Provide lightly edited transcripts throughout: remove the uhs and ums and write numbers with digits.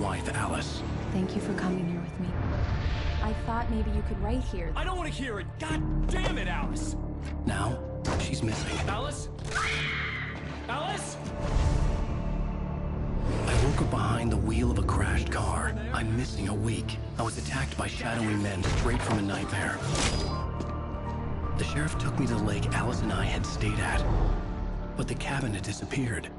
wife, Alice. Thank you for coming here with me. I thought maybe you could write here. I don't want to hear it! God damn it, Alice! Now, she's missing. Alice? Alice? I woke up behind the wheel of a crashed car. I'm missing a week. I was attacked by shadowy men straight from a nightmare. The sheriff took me to the lake Alice and I had stayed at, but the cabin had disappeared.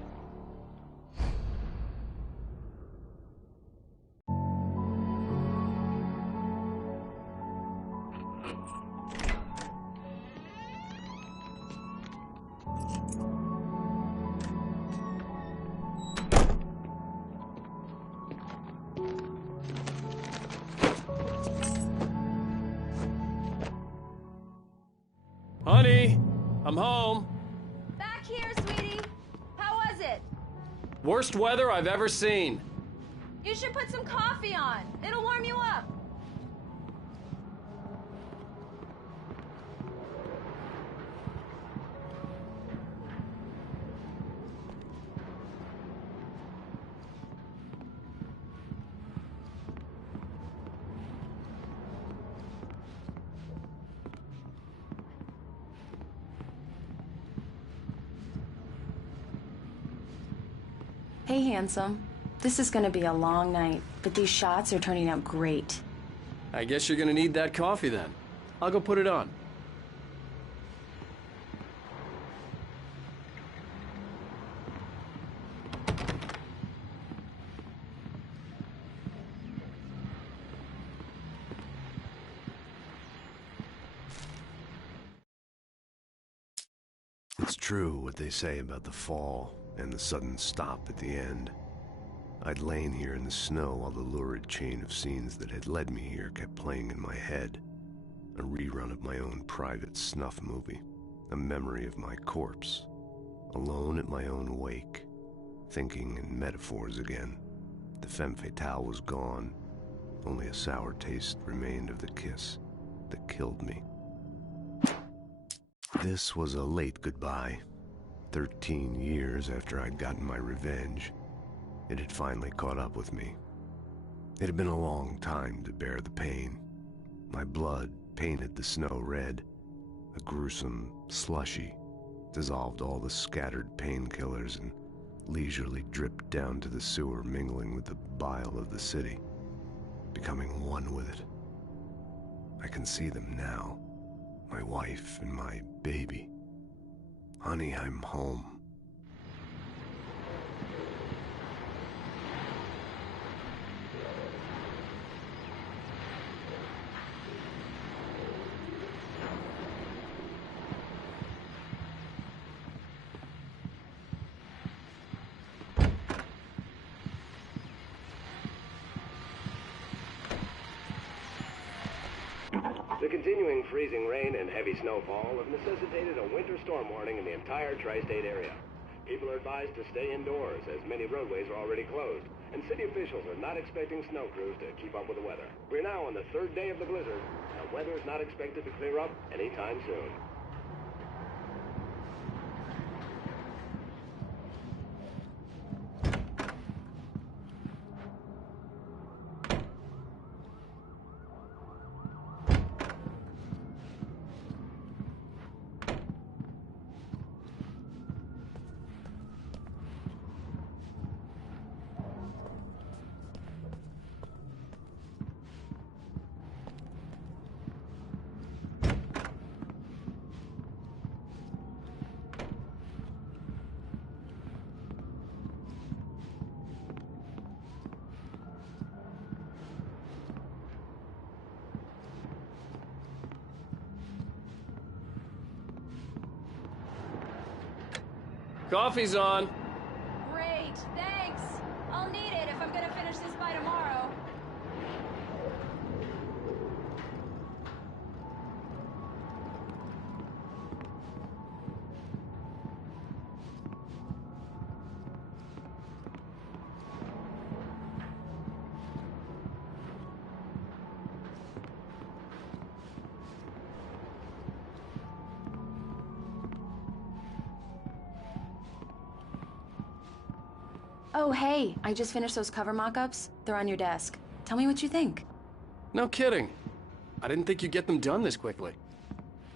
Honey, I'm home. Back here, sweetie. How was it? Worst weather I've ever seen. You should put some coffee on. It'll warm you up. Hey, handsome. This is gonna be a long night, but these shots are turning out great. I guess you're gonna need that coffee then. I'll go put it on. It's true what they say about the fall and the sudden stop at the end. I'd lain here in the snow while the lurid chain of scenes that had led me here kept playing in my head. A rerun of my own private snuff movie. A memory of my corpse. Alone at my own wake. Thinking in metaphors again. The femme fatale was gone. Only a sour taste remained of the kiss that killed me. This was a late goodbye. 13 years after I'd gotten my revenge, it had finally caught up with me. It had been a long time to bear the pain. My blood painted the snow red. A gruesome slushy dissolved all the scattered painkillers and leisurely dripped down to the sewer, mingling with the bile of the city, becoming one with it. I can see them now. My wife and my baby. Honey, I'm home. The continuing freezing rain and heavy snowfall have necessitated a winter storm warning in the entire tri-state area. People are advised to stay indoors as many roadways are already closed, and city officials are not expecting snow crews to keep up with the weather. We're now on the third day of the blizzard, and weather is not expected to clear up anytime soon. Coffee's on. Great, thanks. I'll need it if I'm gonna finish this by tomorrow. Oh, hey, I just finished those cover mock-ups. They're on your desk. Tell me what you think. No kidding. I didn't think you'd get them done this quickly.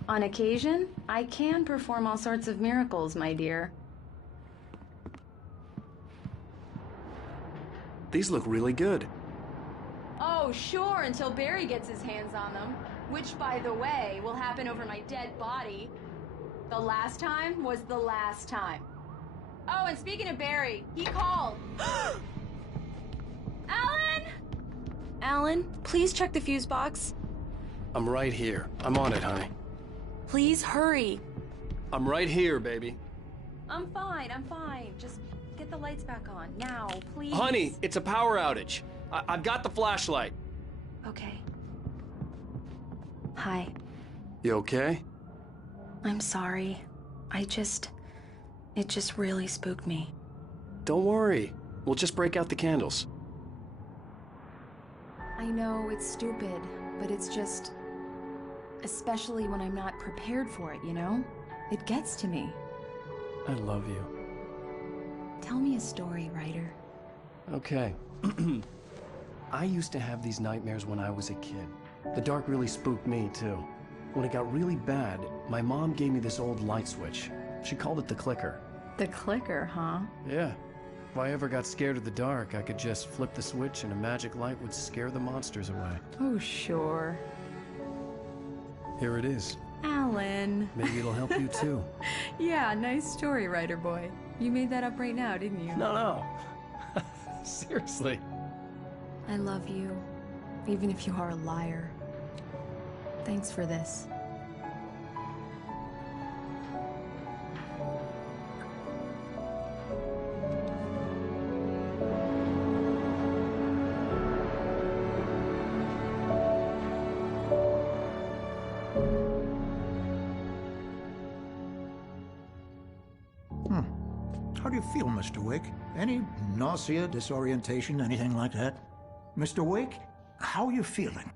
On occasion, I can perform all sorts of miracles, my dear. These look really good. Oh, sure, until Barry gets his hands on them. Which, by the way, will happen over my dead body. The last time was the last time. Oh, and speaking of Barry, he called. Alan! Alan, please check the fuse box. I'm right here. I'm on it, honey. Please hurry. I'm right here, baby. I'm fine. Just get the lights back on. Now, please. Honey, it's a power outage. I've got the flashlight. Okay. Hi. You okay? I'm sorry. It just really spooked me. Don't worry. We'll just break out the candles. I know it's stupid, but it's just... Especially when I'm not prepared for it, you know? It gets to me. I love you. Tell me a story, writer. Okay. I used to have these nightmares when I was a kid. The dark really spooked me, too. When it got really bad, my mom gave me this old light switch. She called it the clicker. The clicker, huh? Yeah. If I ever got scared of the dark, I could just flip the switch and a magic light would scare the monsters away. Oh, sure. Here it is. Alan. Maybe it'll help you, too. Yeah, nice story, writer boy. You made that up right now, didn't you? No. Seriously. I love you, even if you are a liar. Thanks for this. How do you feel, Mr. Wake? Any nausea, disorientation, anything like that? Mr. Wake, how are you feeling?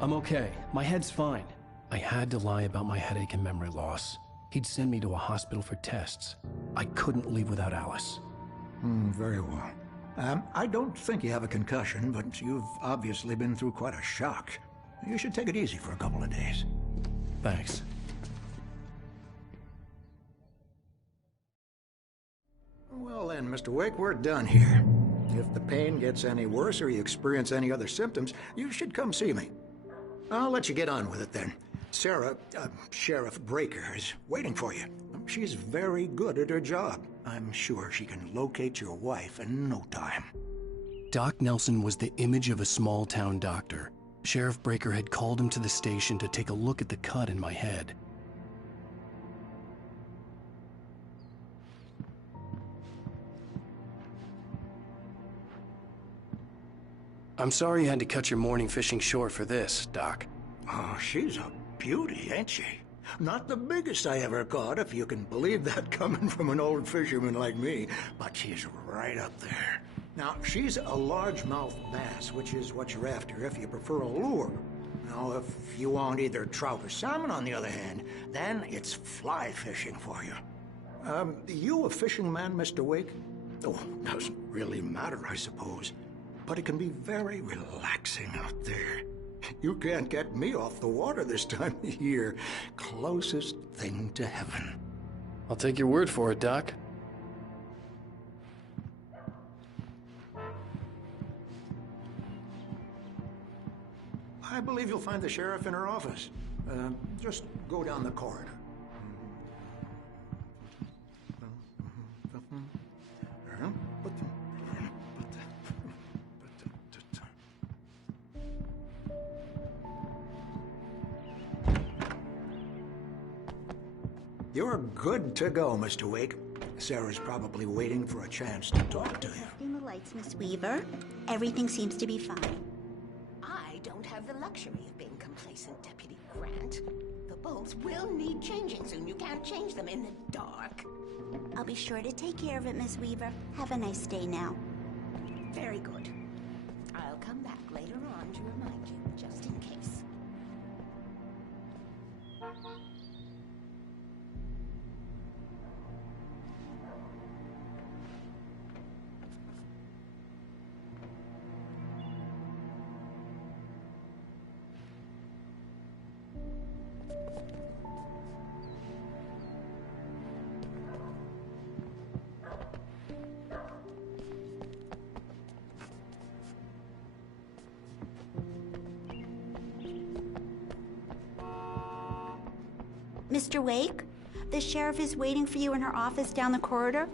I'm okay. My head's fine. I had to lie about my headache and memory loss. He'd send me to a hospital for tests. I couldn't leave without Alice. Very well. I don't think you have a concussion, but you've obviously been through quite a shock. You should take it easy for a couple of days. Thanks. Well then, Mr. Wake, we're done here. If the pain gets any worse or you experience any other symptoms, you should come see me. I'll let you get on with it then. Sarah, Sheriff Breaker, is waiting for you. She's very good at her job. I'm sure she can locate your wife in no time. Doc Nelson was the image of a small-town doctor. Sheriff Breaker had called him to the station to take a look at the cut in my head. I'm sorry you had to cut your morning fishing short for this, Doc. Oh, she's a beauty, ain't she? Not the biggest I ever caught, if you can believe that coming from an old fisherman like me, but she's right up there. Now, she's a largemouth bass, which is what you're after if you prefer a lure. Now, if you want either trout or salmon, on the other hand, then it's fly fishing for you. You a fishing man, Mr. Wake? Oh, doesn't really matter, I suppose. But it can be very relaxing out there. You can't get me off the water this time of year. Closest thing to heaven. I'll take your word for it, Doc. I believe you'll find the sheriff in her office. Just go down the corridor. You're good to go, Mr. Wake. Sarah's probably waiting for a chance to talk to you. In the lights, Miss Weaver. Everything seems to be fine. I don't have the luxury of being complacent, Deputy Grant. The bulbs will need changing soon. You can't change them in the dark. I'll be sure to take care of it, Miss Weaver. Have a nice day now. Very good. I'll come back later on to remind you, just in case. Mr. Wake? The sheriff is waiting for you in her office down the corridor.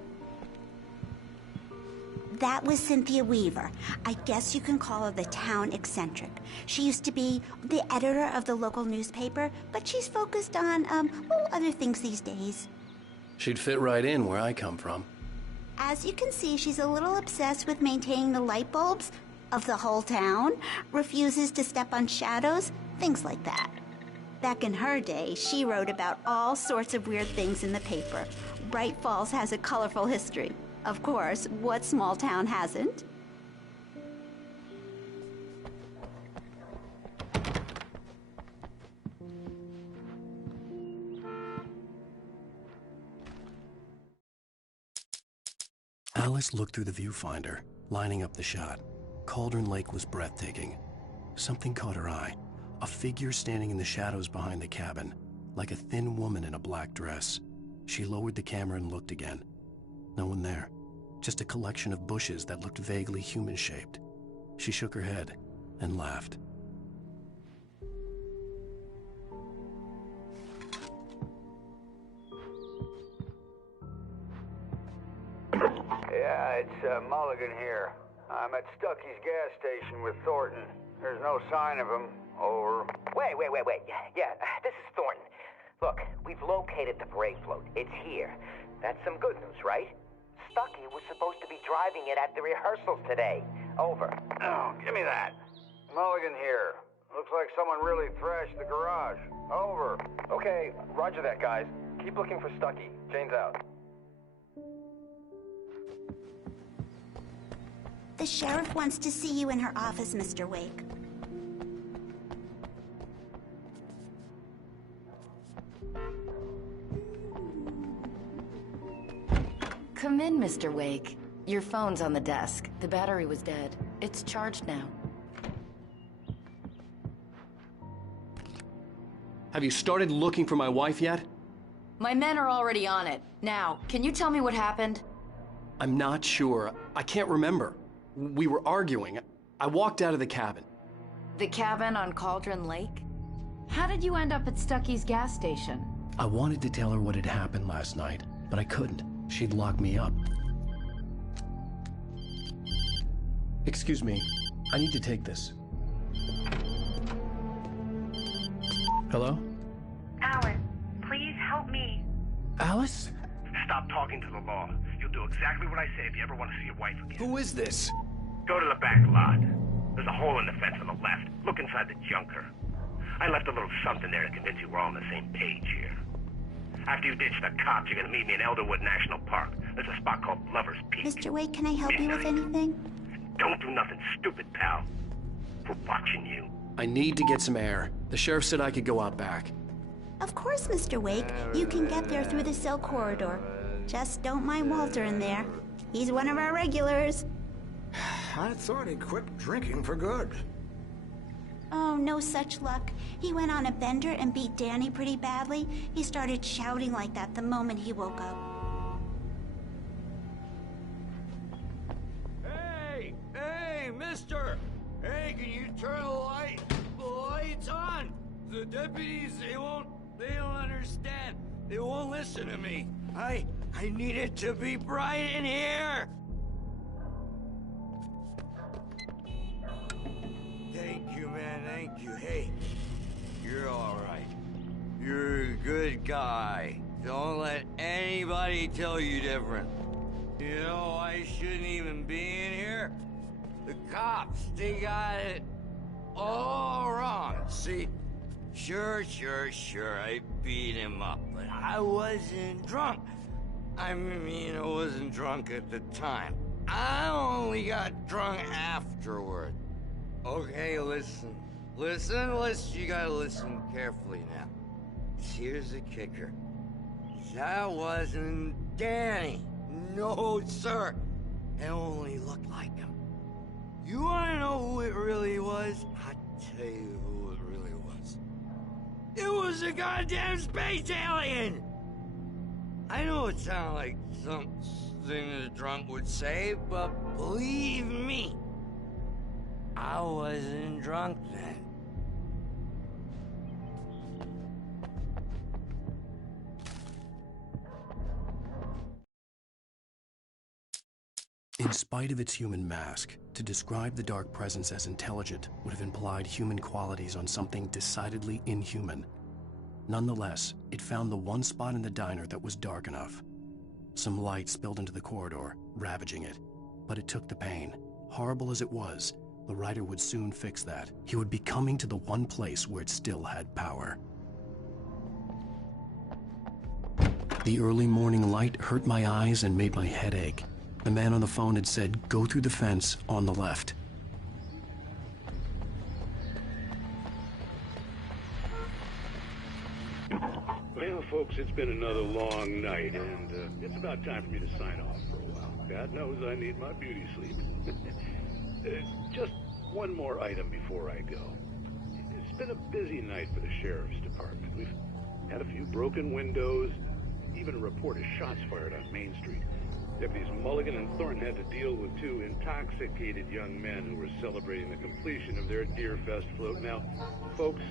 That was Cynthia Weaver. I guess you can call her the town eccentric. She used to be the editor of the local newspaper, but she's focused on, other things these days. She'd fit right in where I come from. As you can see, she's a little obsessed with maintaining the light bulbs of the whole town, refuses to step on shadows, things like that. Back in her day, she wrote about all sorts of weird things in the paper. Bright Falls has a colorful history. Of course, what small town hasn't? Alice looked through the viewfinder, lining up the shot. Cauldron Lake was breathtaking. Something caught her eye. A figure standing in the shadows behind the cabin, like a thin woman in a black dress. She lowered the camera and looked again. No one there. Just a collection of bushes that looked vaguely human-shaped. She shook her head and laughed. Yeah, it's Mulligan here. I'm at Stucky's gas station with Thornton. There's no sign of him. Over. Wait. Yeah, this is Thornton. Look, we've located the parade float. It's here. That's some good news, right? Stucky was supposed to be driving it at the rehearsals today. Over. Oh, give me that. Mulligan here. Looks like someone really thrashed the garage. Over. Okay, roger that, guys. Keep looking for Stucky. Jane's out. The sheriff wants to see you in her office, Mr. Wake. Come in, Mr. Wake. Your phone's on the desk. The battery was dead. It's charged now. Have you started looking for my wife yet? My men are already on it. Now, can you tell me what happened? I'm not sure. I can't remember. We were arguing. I walked out of the cabin. The cabin on Cauldron Lake? How did you end up at Stucky's gas station? I wanted to tell her what had happened last night, but I couldn't. She'd lock me up. Excuse me. I need to take this. Hello? Alice, please help me. Alice? Stop talking to the law. You'll do exactly what I say if you ever want to see your wife again. Who is this? Go to the back lot. There's a hole in the fence on the left. Look inside the junker. I left a little something there to convince you we're all on the same page here. After you ditch the cops, you're gonna meet me in Elderwood National Park. There's a spot called Lover's Peak. Mr. Wake, can I help you with anything? Don't do nothing stupid, pal. We're watching you. I need to get some air. The sheriff said I could go out back. Of course, Mr. Wake. You can get there through the cell corridor. Just don't mind Walter in there. He's one of our regulars. I thought he quit drinking for good. Oh, no such luck. He went on a bender and beat Danny pretty badly. He started shouting like that the moment he woke up. Hey, mister! Hey, can you turn the lights on? The deputies, they don't understand. They won't listen to me. I need it to be bright in here! Thank you, man, thank you. Hey, you're all right. You're a good guy. Don't let anybody tell you different. You know, I shouldn't even be in here. The cops, they got it all wrong. See, sure, I beat him up, but I wasn't drunk. I mean, I wasn't drunk at the time. I only got drunk afterward. Okay, listen. You gotta listen carefully now. Here's the kicker. That wasn't Danny. No, sir. It only looked like him. You wanna know who it really was? I'll tell you who it really was. It was a goddamn space alien! I know it sounds like something a drunk would say, but believe me, I wasn't drunk then. In spite of its human mask, to describe the dark presence as intelligent would have implied human qualities on something decidedly inhuman. Nonetheless, it found the one spot in the diner that was dark enough. Some light spilled into the corridor, ravaging it. But it took the pain. Horrible as it was, the writer would soon fix that. He would be coming to the one place where it still had power. The early morning light hurt my eyes and made my head ache. The man on the phone had said, "Go through the fence on the left." Well, folks, it's been another long night, and it's about time for me to sign off for a while. God knows I need my beauty sleep. Just one more item before I go. It's been a busy night for the Sheriff's Department. We've had a few broken windows, even a report of shots fired on Main Street. Deputies Mulligan and Thornton had to deal with two intoxicated young men who were celebrating the completion of their Deer Fest float. Now, folks,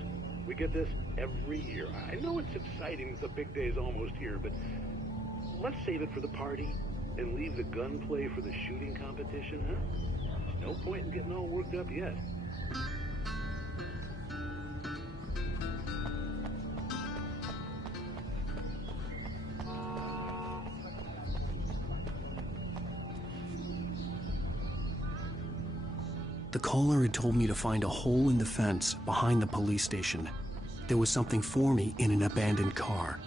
we get this every year. I know it's exciting, the big day's almost here, but let's save it for the party and leave the gunplay for the shooting competition, huh? There's no point in getting all worked up yet. The caller had told me to find a hole in the fence behind the police station. There was something for me in an abandoned car.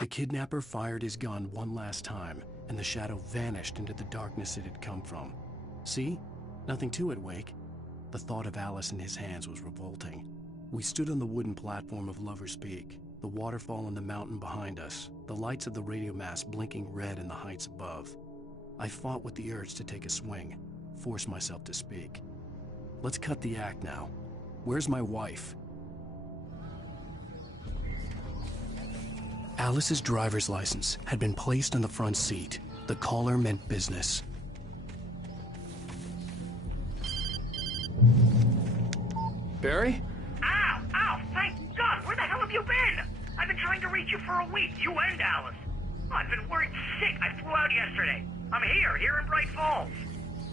The kidnapper fired his gun one last time, and the shadow vanished into the darkness it had come from. See? Nothing to it, Wake. The thought of Alice in his hands was revolting. We stood on the wooden platform of Lover's Peak, the waterfall on the mountain behind us, the lights of the radio mast blinking red in the heights above. I fought with the urge to take a swing, forced myself to speak. Let's cut the act now. Where's my wife? Alice's driver's license had been placed on the front seat. The caller meant business. Barry? Ow! Ow! Thank God! Where the hell have you been? I've been trying to reach you for a week, you and Alice. I've been worried sick. I flew out yesterday. I'm here in Bright Falls.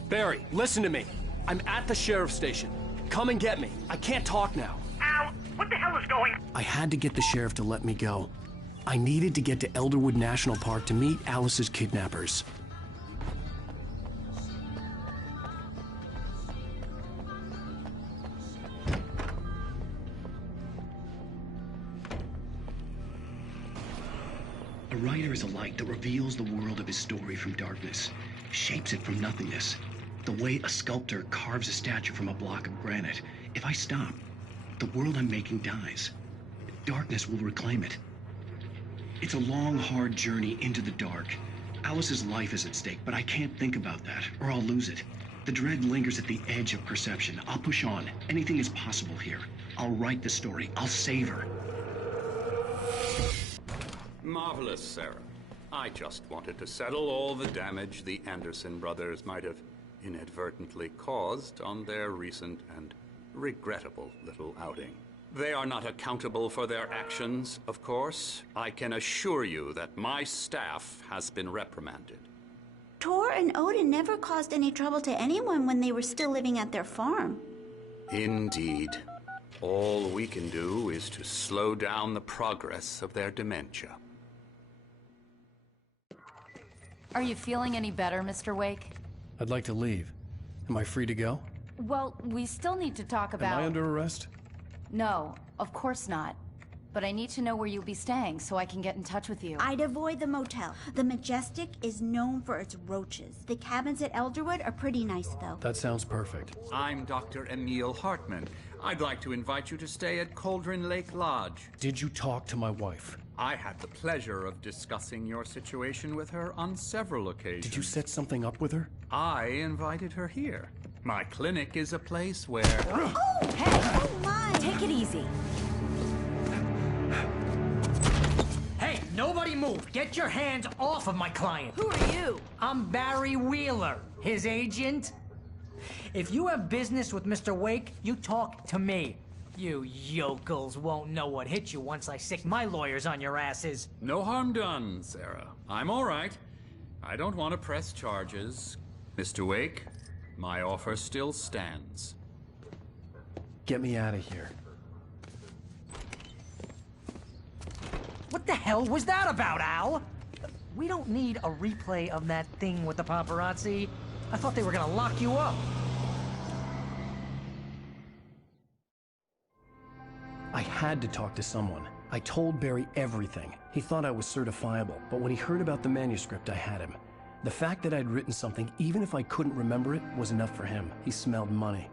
Barry, listen to me. I'm at the sheriff's station. Come and get me. I can't talk now. Al, what the hell is going on? I had to get the sheriff to let me go. I needed to get to Elderwood National Park to meet Alice's kidnappers. A writer is a light that reveals the world of his story from darkness, shapes it from nothingness. The way a sculptor carves a statue from a block of granite. If I stop, the world I'm making dies. Darkness will reclaim it. It's a long, hard journey into the dark. Alice's life is at stake, but I can't think about that, or I'll lose it. The dread lingers at the edge of perception. I'll push on. Anything is possible here. I'll write the story. I'll save her. Marvelous, Sarah. I just wanted to settle all the damage the Anderson brothers might have inadvertently caused on their recent and regrettable little outing. They are not accountable for their actions, of course. I can assure you that my staff has been reprimanded. Tor and Odin never caused any trouble to anyone when they were still living at their farm. Indeed. All we can do is to slow down the progress of their dementia. Are you feeling any better, Mr. Wake? I'd like to leave. Am I free to go? Well, we still need to talk about... Am I under arrest? No, of course not. But I need to know where you'll be staying so I can get in touch with you. I'd avoid the motel. The Majestic is known for its roaches. The cabins at Elderwood are pretty nice, though. That sounds perfect. I'm Dr. Emil Hartman. I'd like to invite you to stay at Cauldron Lake Lodge. Did you talk to my wife? I had the pleasure of discussing your situation with her on several occasions. Did you set something up with her? I invited her here. My clinic is a place where... Oh, hey! Oh, my! Take it easy. Hey, nobody move! Get your hands off of my client! Who are you? I'm Barry Wheeler, his agent. If you have business with Mr. Wake, you talk to me. You yokels won't know what hit you once I sick my lawyers on your asses. No harm done, Sarah. I'm all right. I don't want to press charges. Mr. Wake, my offer still stands. Get me out of here. What the hell was that about, Al? We don't need a replay of that thing with the paparazzi. I thought they were gonna lock you up. I had to talk to someone. I told Barry everything. He thought I was certifiable, but when he heard about the manuscript, I had him. The fact that I'd written something, even if I couldn't remember it, was enough for him. He smelled money.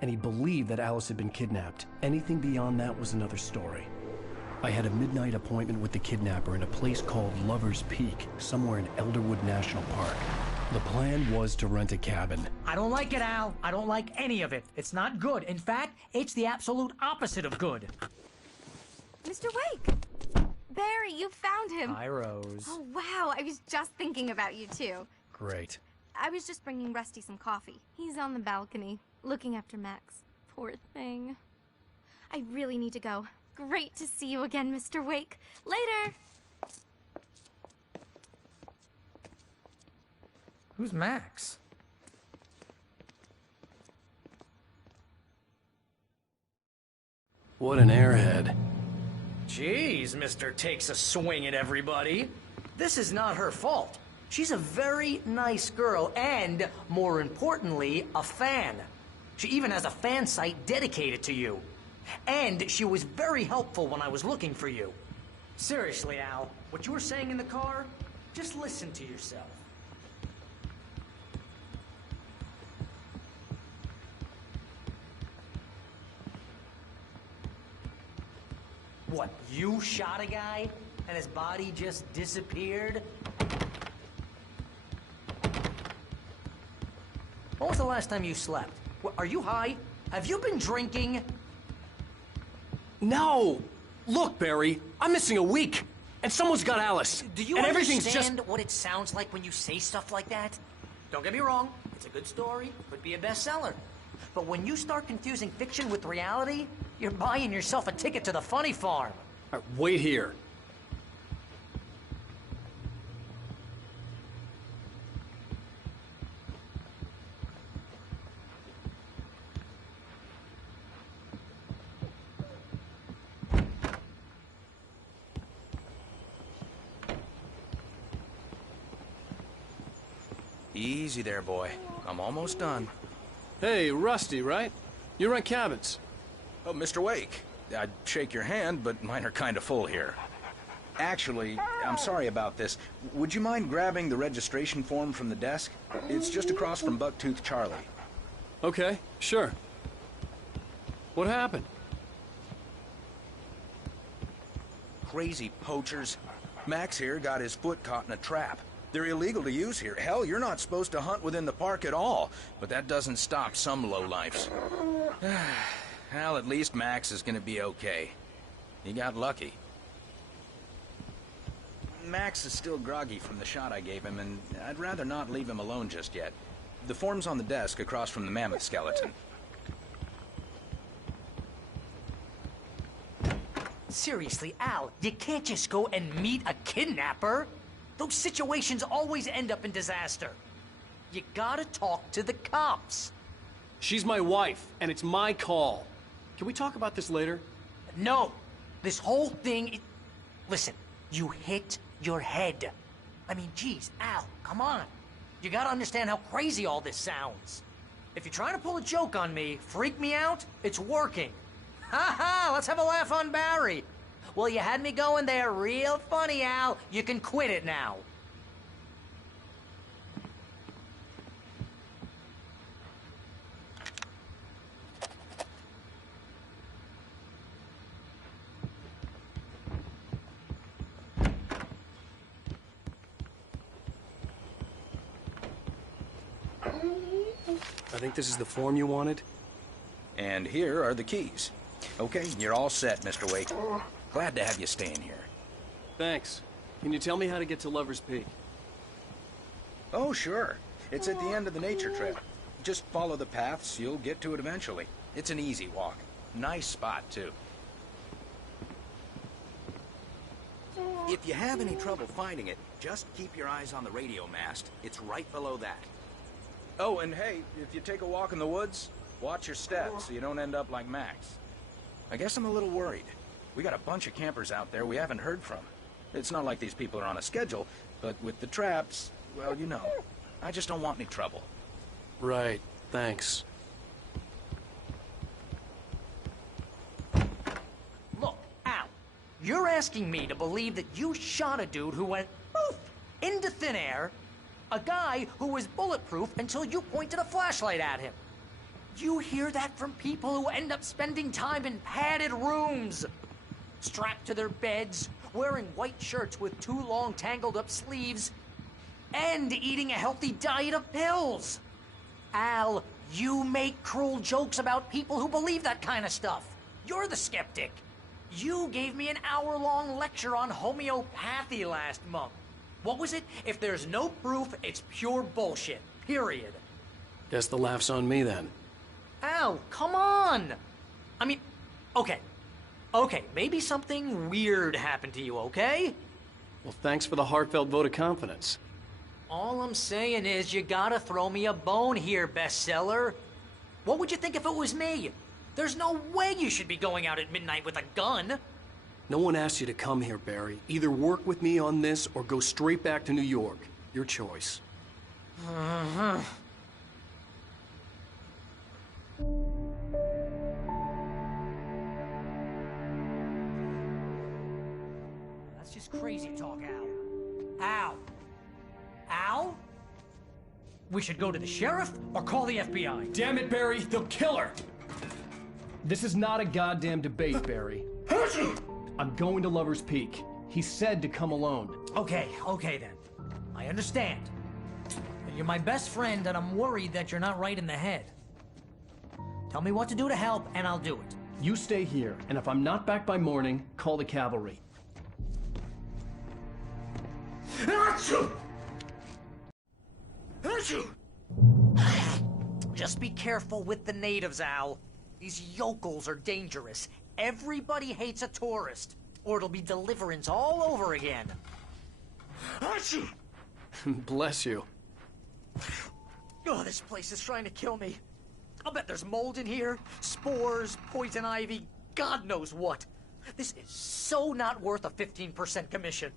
And he believed that Alice had been kidnapped. Anything beyond that was another story. I had a midnight appointment with the kidnapper in a place called Lover's Peak, somewhere in Elderwood National Park. The plan was to rent a cabin. I don't like it, Al. I don't like any of it. It's not good. In fact, it's the absolute opposite of good. Mr. Wake! Barry, you found him! Hi, Rose. Oh, wow. I was just thinking about you, too. Great. I was just bringing Rusty some coffee. He's on the balcony, looking after Max. Poor thing. I really need to go. Great to see you again, Mr. Wake. Later! Who's Max? What an airhead. Jeez, Mr. Takes a swing at everybody. This is not her fault. She's a very nice girl and, more importantly, a fan. She even has a fan site dedicated to you. And she was very helpful when I was looking for you. Seriously, Al, what you were saying in the car, just listen to yourself. What, you shot a guy and his body just disappeared? When was the last time you slept? Are you high? Have you been drinking? No! Look, Barry, I'm missing a week, and someone's got Alice. Do you and understand what it sounds like when you say stuff like that? Don't get me wrong, it's a good story, could be a bestseller. But when you start confusing fiction with reality, you're buying yourself a ticket to the funny farm. All right, wait here. Easy there, boy. I'm almost done. Hey, Rusty, right? You rent cabins. Oh, Mr. Wake. I'd shake your hand, but mine are kind of full here. Actually, I'm sorry about this. Would you mind grabbing the registration form from the desk? It's just across from Bucktooth Charlie. Okay, sure. What happened? Crazy poachers. Max here got his foot caught in a trap. They're illegal to use here. Hell, you're not supposed to hunt within the park at all. But that doesn't stop some lowlifes. Well, at least Max is gonna be okay. He got lucky. Max is still groggy from the shot I gave him, and I'd rather not leave him alone just yet. The form's on the desk across from the mammoth skeleton. Seriously, Al, you can't just go and meet a kidnapper. Those situations always end up in disaster. You gotta talk to the cops. She's my wife, and it's my call. Can we talk about this later? No. This whole thing... Listen, you hit your head. I mean, geez, Al, come on. You gotta understand how crazy all this sounds. If you're trying to pull a joke on me, freak me out, it's working. Ha ha, let's have a laugh on Barry. Well, you had me going there real funny, Al. You can quit it now. I think this is the form you wanted. And here are the keys. Okay, you're all set, Mr. Wake. Glad to have you staying here. Thanks. Can you tell me how to get to Lover's Peak? Oh, sure. It's at the end of the nature trail. Just follow the paths, you'll get to it eventually. It's an easy walk. Nice spot, too. If you have any trouble finding it, just keep your eyes on the radio mast. It's right below that. Oh, and hey, if you take a walk in the woods, watch your steps so you don't end up like Max. I guess I'm a little worried. We got a bunch of campers out there we haven't heard from. It's not like these people are on a schedule, but with the traps, well, you know, I just don't want any trouble. Right. Thanks. Look, Al, you're asking me to believe that you shot a dude who went poof into thin air, a guy who was bulletproof until you pointed a flashlight at him. You hear that from people who end up spending time in padded rooms, strapped to their beds, wearing white shirts with too long tangled up sleeves, and eating a healthy diet of pills. Al, you make cruel jokes about people who believe that kind of stuff. You're the skeptic. You gave me an hour-long lecture on homeopathy last month. What was it? If there's no proof, it's pure bullshit. Period. Guess the laugh's on me then. Al, come on! I mean, okay. Okay, maybe something weird happened to you, okay? Well, thanks for the heartfelt vote of confidence. All I'm saying is you gotta throw me a bone here, bestseller. What would you think if it was me? There's no way you should be going out at midnight with a gun. No one asked you to come here, Barry. Either work with me on this or go straight back to New York. Your choice. That's just crazy talk, Al. Al? Al? We should go to the sheriff or call the FBI. Damn it, Barry! They'll kill her! This is not a goddamn debate, Barry. I'm going to Lover's Peak. He said to come alone. Okay then. I understand. But you're my best friend and I'm worried that you're not right in the head. Tell me what to do to help and I'll do it. You stay here, and if I'm not back by morning, call the cavalry. Just be careful with the natives, Al. These yokels are dangerous. Everybody hates a tourist, or it'll be Deliverance all over again. Bless you. Oh, this place is trying to kill me. I'll bet there's mold in here, spores, poison ivy, God knows what. This is so not worth a 15% commission.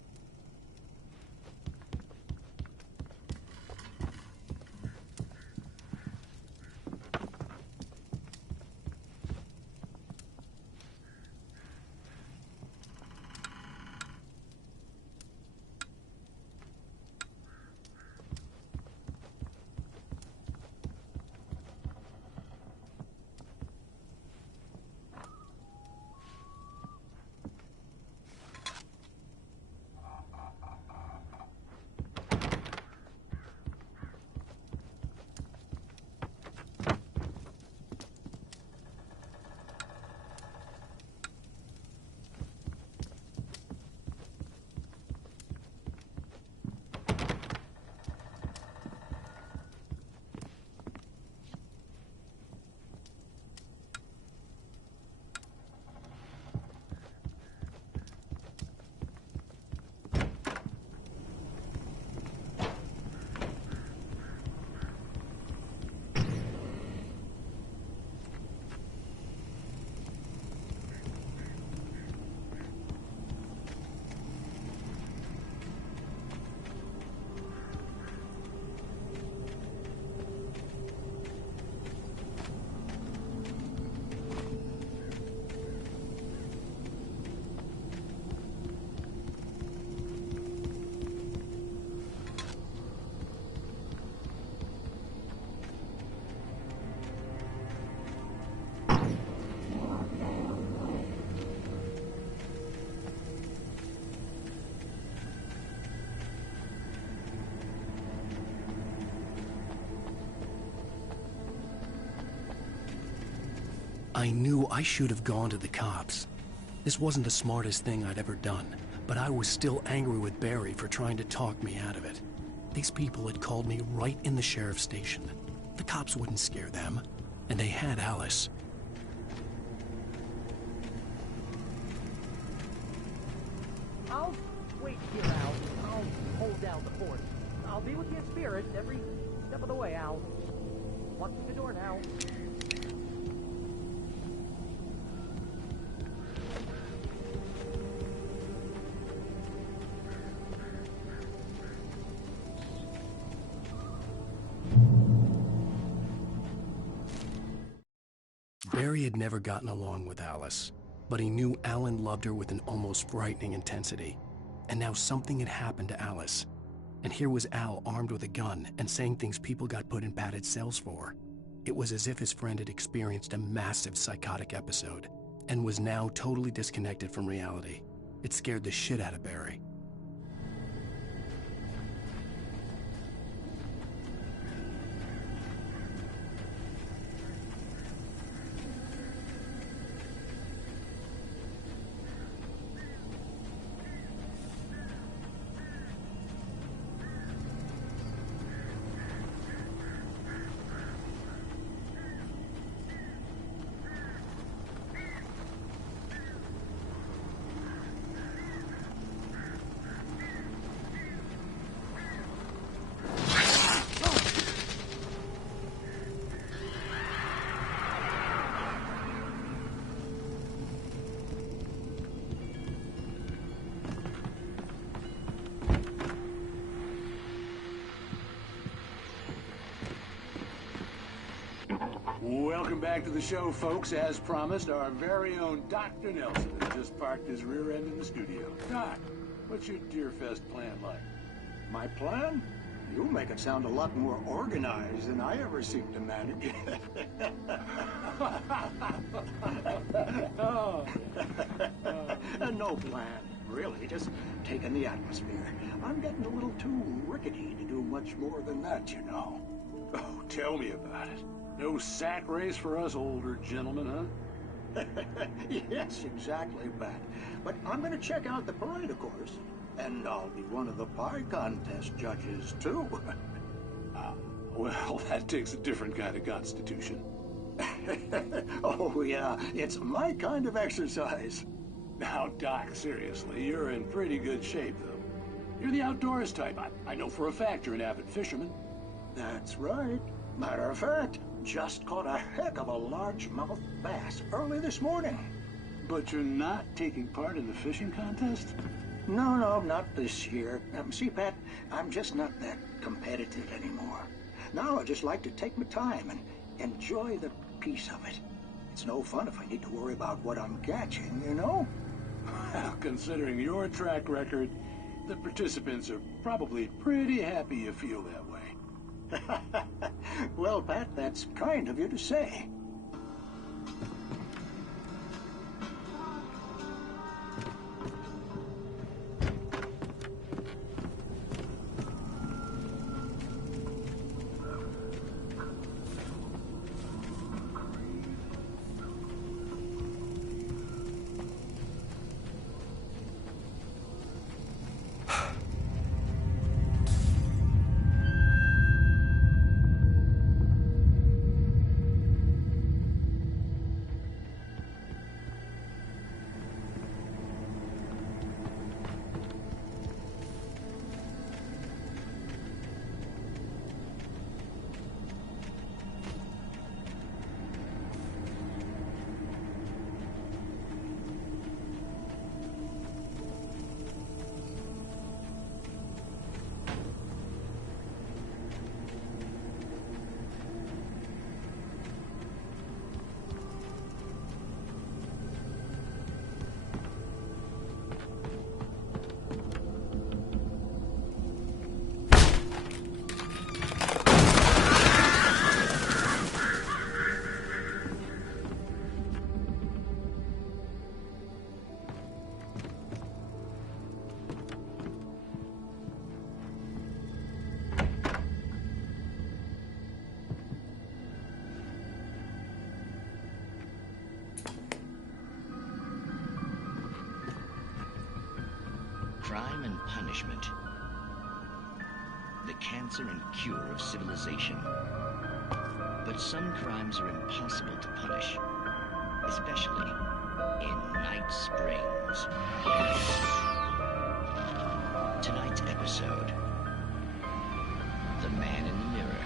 I knew I should have gone to the cops. This wasn't the smartest thing I'd ever done, but I was still angry with Barry for trying to talk me out of it. These people had called me right in the sheriff's station. The cops wouldn't scare them, and they had Alice. I'll wait here, Al. I'll hold down the fort. I'll be with you in spirit every step of the way, Al. Walk through the door now. Barry had never gotten along with Alice, but he knew Alan loved her with an almost frightening intensity. And now something had happened to Alice. And here was Al armed with a gun and saying things people got put in padded cells for. It was as if his friend had experienced a massive psychotic episode and was now totally disconnected from reality. It scared the shit out of Barry. Welcome back to the show, folks. As promised, our very own Dr. Nelson has just parked his rear end in the studio. Doc, what's your Deerfest plan like? My plan? You make it sound a lot more organized than I ever seem to manage. No plan, really. Just taking the atmosphere. I'm getting a little too rickety to do much more than that, you know. Oh, tell me about it. No sack race for us older gentlemen, huh? Yes, exactly, Pat. But I'm going to check out the parade, of course. And I'll be one of the pie contest judges, too. Well, that takes a different kind of constitution. Oh, yeah. It's my kind of exercise. Now, Doc, seriously, you're in pretty good shape, though. You're the outdoors type. I know for a fact you're an avid fisherman. That's right. Matter of fact, just caught a heck of a largemouth bass early this morning. But you're not taking part in the fishing contest? No, not this year. See, Pat, I'm just not that competitive anymore. Now I just like to take my time and enjoy the peace of it. It's no fun if I need to worry about what I'm catching, you know? Well, considering your track record, the participants are probably pretty happy you feel that way. Well, Pat, that's kind of you to say. Crime and punishment. The cancer and cure of civilization. But some crimes are impossible to punish, especially in Night Springs. Tonight's episode, The Man in the Mirror.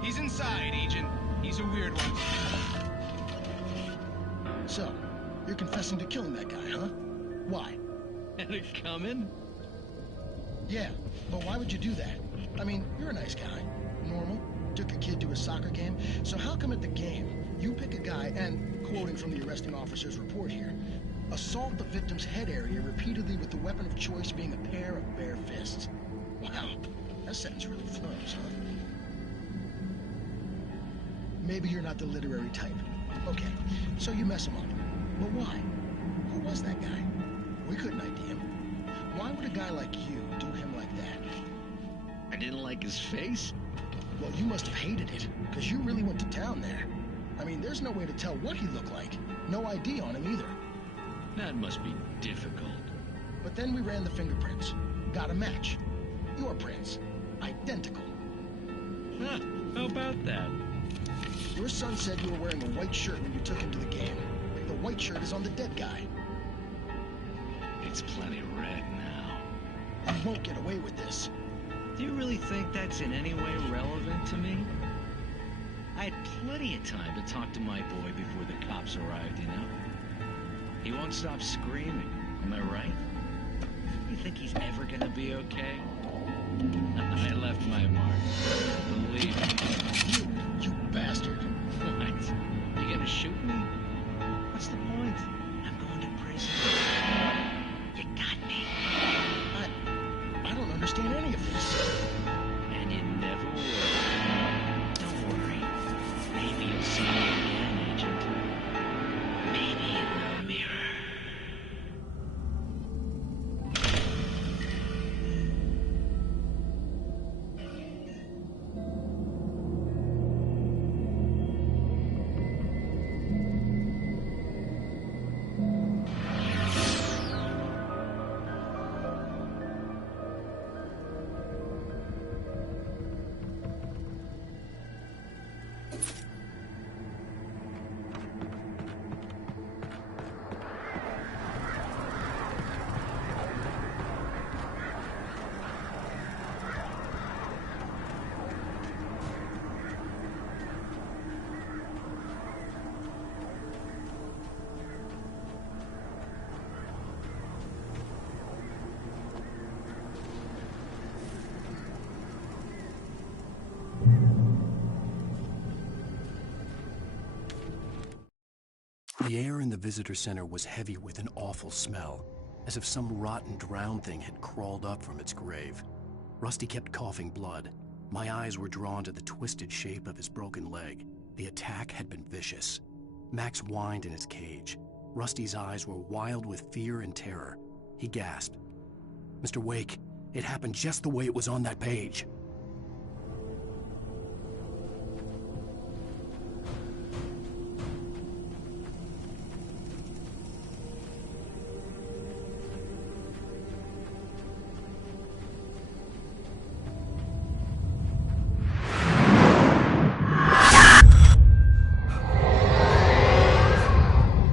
He's inside, Agent. He's a weird one. So, you're confessing to killing that guy, huh? Why? Had it coming? Yeah, but why would you do that? I mean, you're a nice guy. Normal. Took a kid to a soccer game. So how come at the game, you pick a guy and, quoting from the arresting officer's report here, assault the victim's head area repeatedly with the weapon of choice being a pair of bare fists? Wow, that sentence really flows, huh? Maybe you're not the literary type. Okay, so you mess him up. But why? Who was that guy? We couldn't ID him. Why would a guy like you do him like that? I didn't like his face? Well, you must have hated it, because you really went to town there. I mean, there's no way to tell what he looked like. No ID on him either. That must be difficult. But then we ran the fingerprints. Got a match. Your prints. Identical. Huh, how about that? Your son said you were wearing a white shirt when you took him to the game. The white shirt is on the dead guy. It's plenty red now. You won't get away with this. Do you really think that's in any way relevant to me? I had plenty of time to talk to my boy before the cops arrived, you know? He won't stop screaming, am I right? You think he's ever gonna be okay? I left my mark. Believe me. You bastard. What? You gonna shoot me? What's the point? I'm going to prison. You got me. I don't understand any of this. And you never will. Don't worry. Maybe you'll see me again, Agent. Maybe in the mirror. The air in the visitor center was heavy with an awful smell, as if some rotten drowned thing had crawled up from its grave. Rusty kept coughing blood. My eyes were drawn to the twisted shape of his broken leg. The attack had been vicious. Max whined in his cage. Rusty's eyes were wild with fear and terror. He gasped. "Mr. Wake, it happened just the way it was on that page."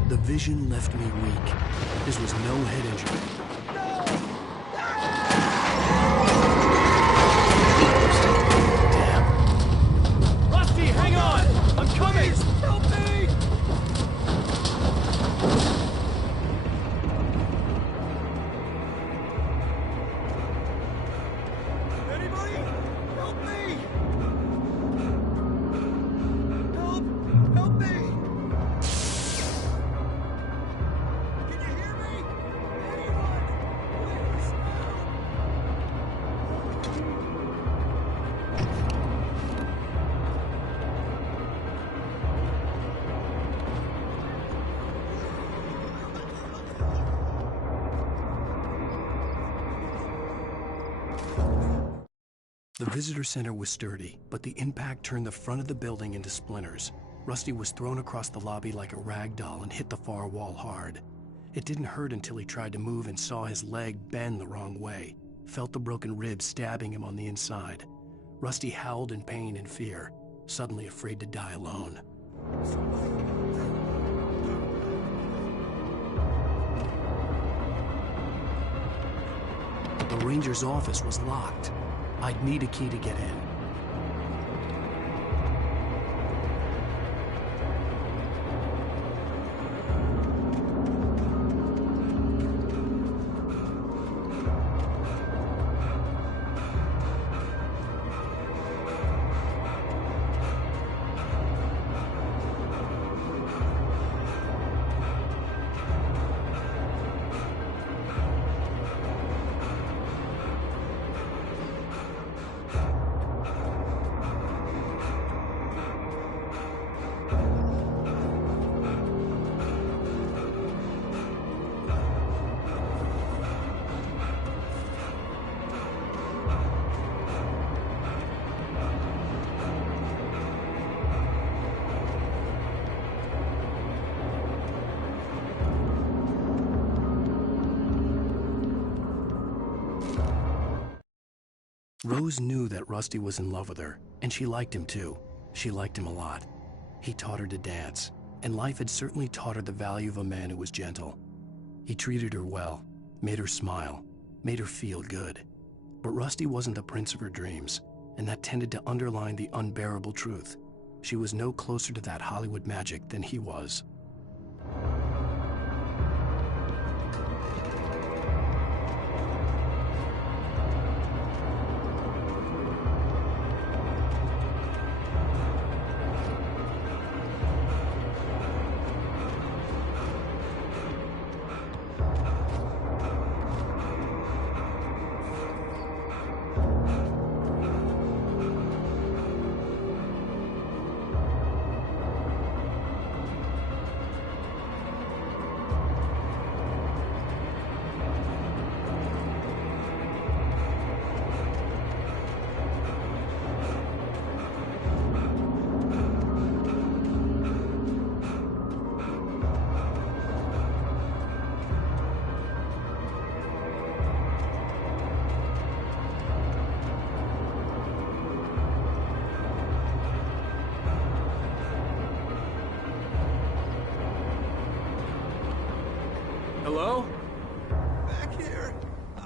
The vision left me weak. This was no head injury. Damn. Rusty, hang on! I'm coming! Help me! Anybody? Help me! Help me! Can you hear me? Anyone? Please, The visitor center was sturdy, but the impact turned the front of the building into splinters. Rusty was thrown across the lobby like a rag doll and hit the far wall hard. It didn't hurt until he tried to move and saw his leg bend the wrong way, felt the broken rib stabbing him on the inside. Rusty howled in pain and fear, suddenly afraid to die alone. The ranger's office was locked. I'd need a key to get in. Rose knew that Rusty was in love with her, and she liked him too. She liked him a lot. He taught her to dance, and life had certainly taught her the value of a man who was gentle. He treated her well, made her smile, made her feel good. But Rusty wasn't the prince of her dreams, and that tended to underline the unbearable truth. She was no closer to that Hollywood magic than he was. Hello? Back here!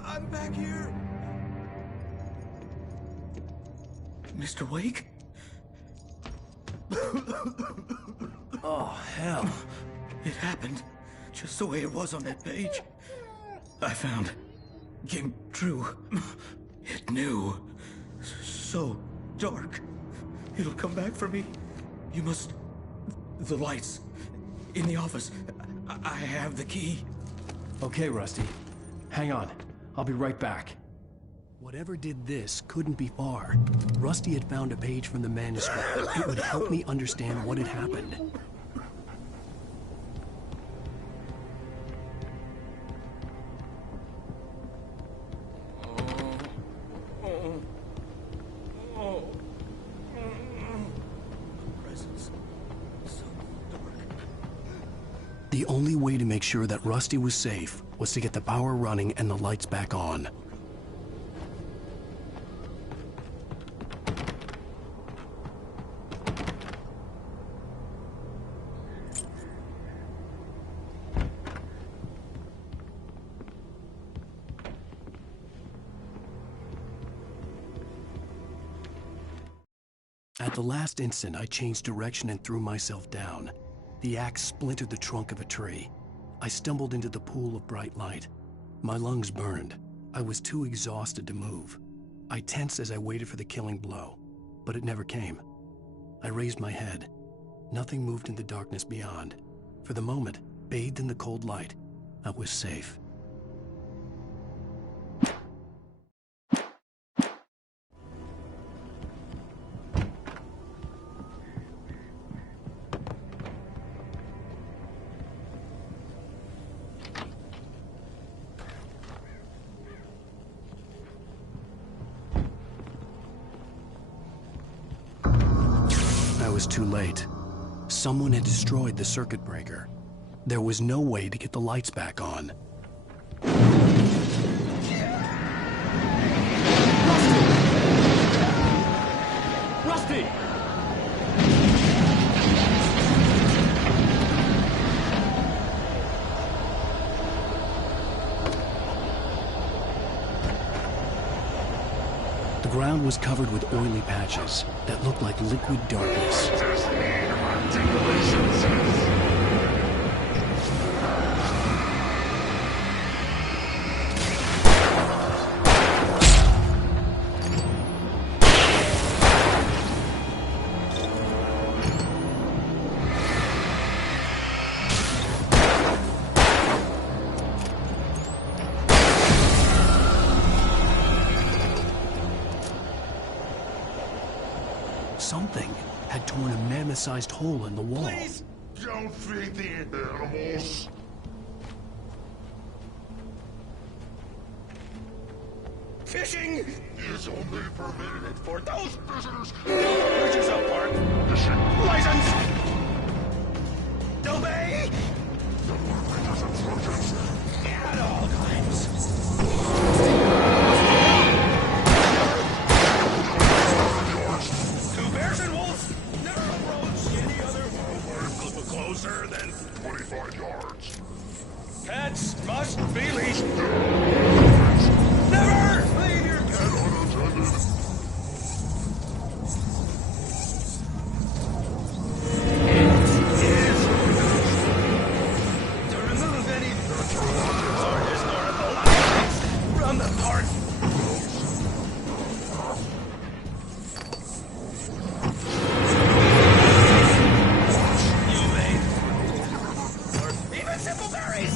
I'm back here! Mr. Wake? Oh, hell. It happened just the way it was on that page. I found. Came true. It knew. So dark. It'll come back for me. You must... The lights. In the office. I have the key. Okay, Rusty. Hang on. I'll be right back. Whatever did this couldn't be far. Rusty had found a page from the manuscript. It would help me understand what had happened. The only way to make sure that Rusty was safe was to get the power running and the lights back on. At the last instant, I changed direction and threw myself down. The axe splintered the trunk of a tree. I stumbled into the pool of bright light. My lungs burned. I was too exhausted to move. I tensed as I waited for the killing blow, but it never came. I raised my head. Nothing moved in the darkness beyond. For the moment, bathed in the cold light, I was safe. I was too late. Someone had destroyed the circuit breaker. There was no way to get the lights back on. Rusty! The ground was covered with oily patches that looked like liquid darkness. Something had torn a mammoth-sized hole in the wall. Please don't feed the animals. Fishing is only permitted for those visitors. Push yourself, Park. Fishing License! Obey! The permitter's instructions. At all times. Two bears and wolves. Never approach any other closer than 25 yards. Pets must be leashed. Never leave your pet unattended. To remove any or historical objects from the park. You may, or even simple berries.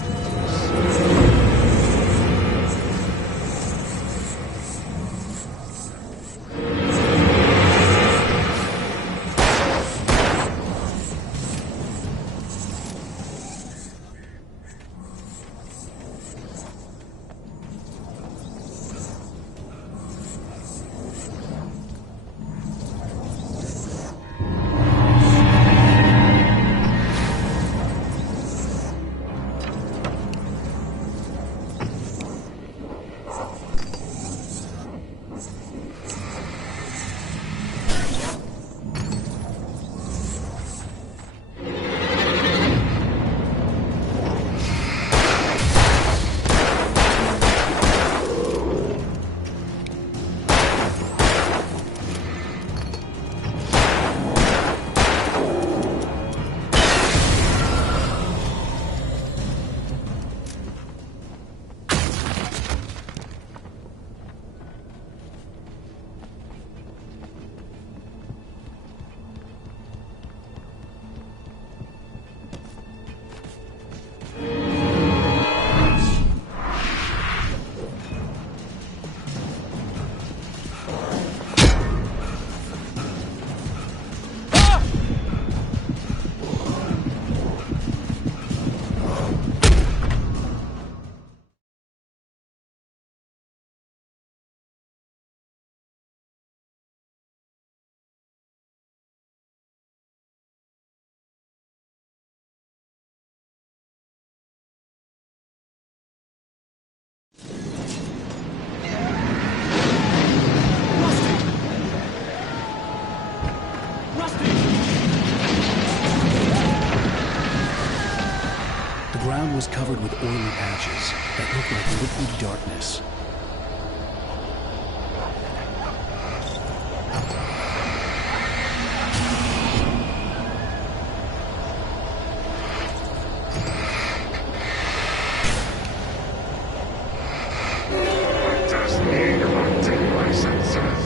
The ground was covered with oily patches that looked like liquid darkness. Just need hunting licenses.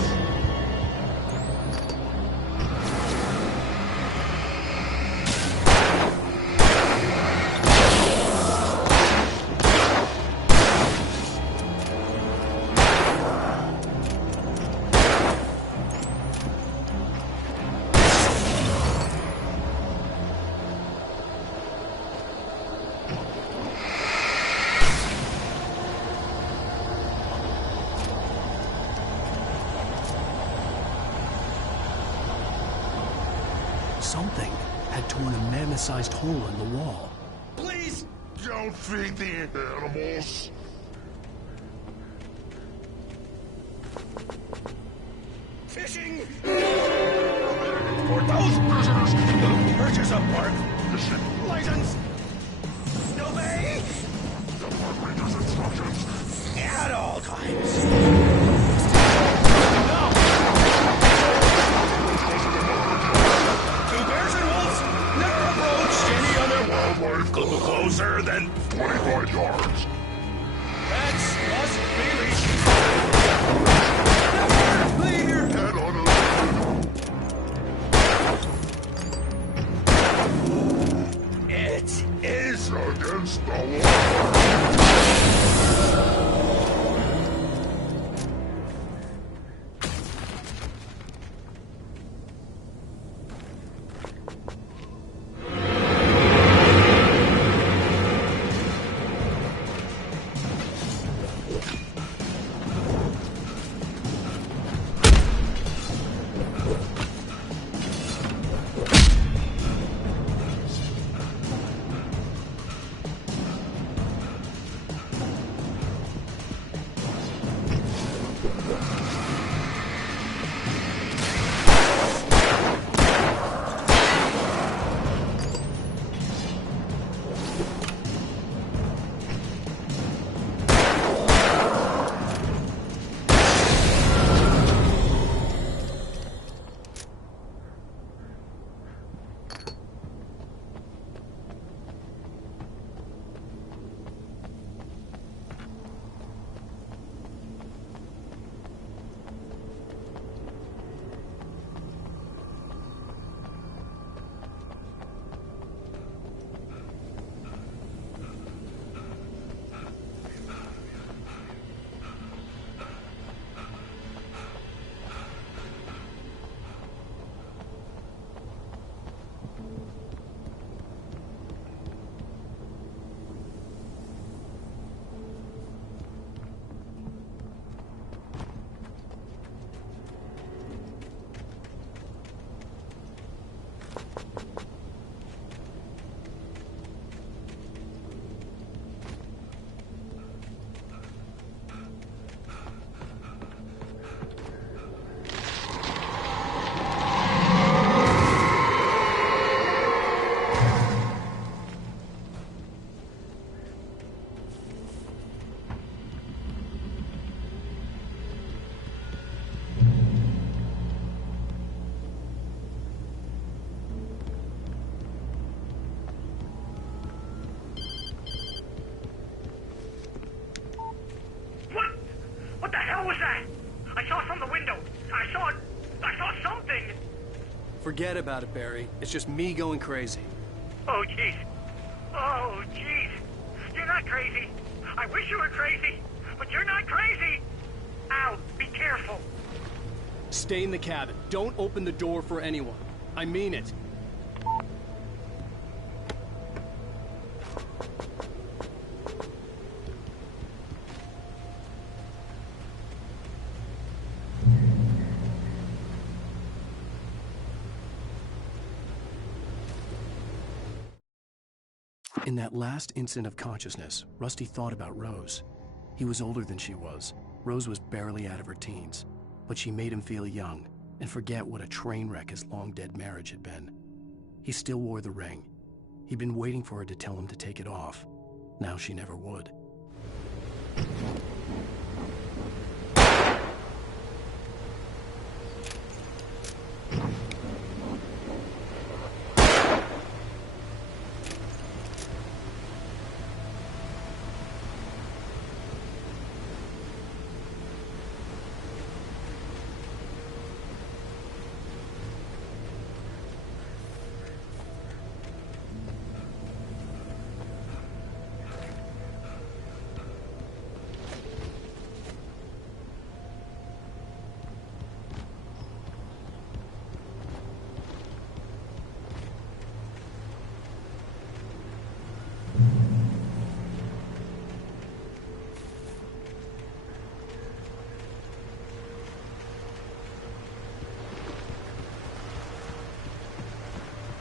Something had torn a mammoth-sized hole in the wall. Please! Don't feed the animals. Fishing! 4,000 visitors! Purchase a park license! Obey! The park ranger's instructions. At all times! Two bears and wolves never approached any other Wildlife closer than 25 yards. That's must be leashed. Leave your head on a... It is against the law. What the hell was that? I saw from the window. I saw something. Forget about it, Barry. It's just me going crazy. Oh, jeez. Oh, jeez. You're not crazy. I wish you were crazy, but you're not crazy. Al, be careful. Stay in the cabin. Don't open the door for anyone. I mean it. In that last instant of consciousness, Rusty thought about Rose. He was older than she was. Rose was barely out of her teens, but she made him feel young and forget what a train wreck his long-dead marriage had been. He still wore the ring. He'd been waiting for her to tell him to take it off. Now she never would.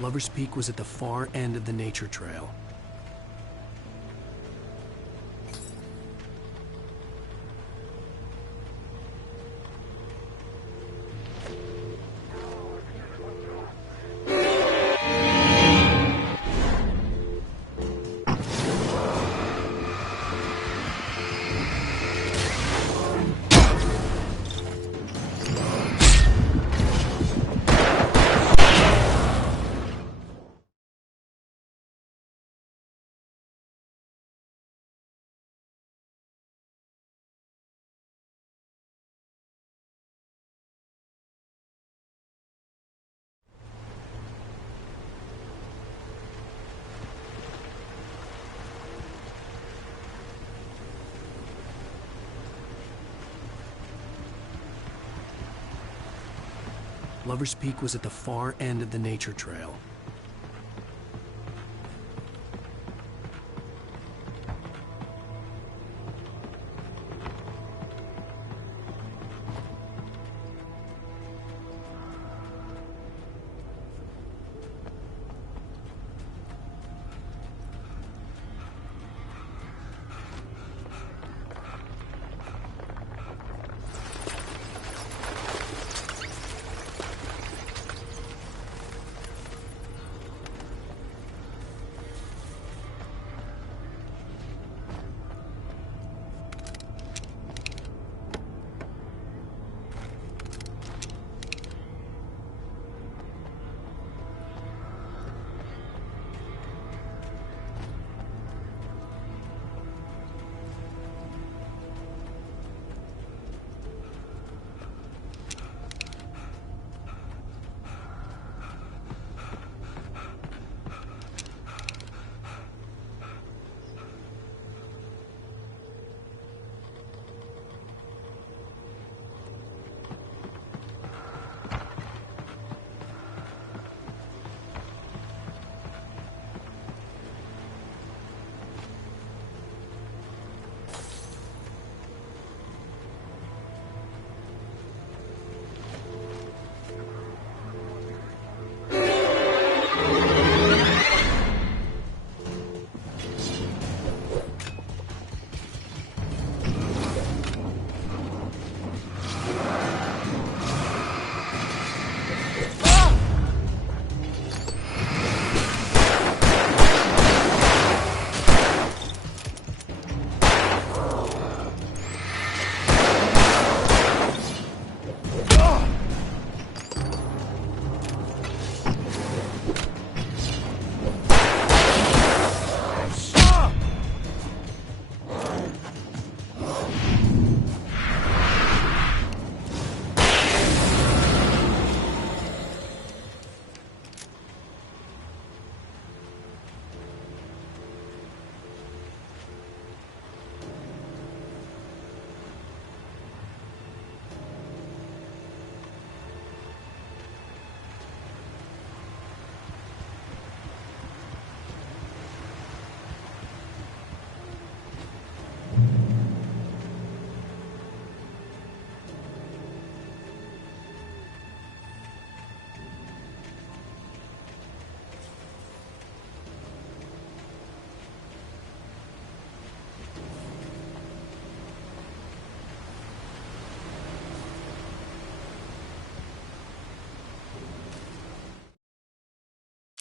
Lover's Peak was at the far end of the nature trail. Lover's Peak was at the far end of the nature trail.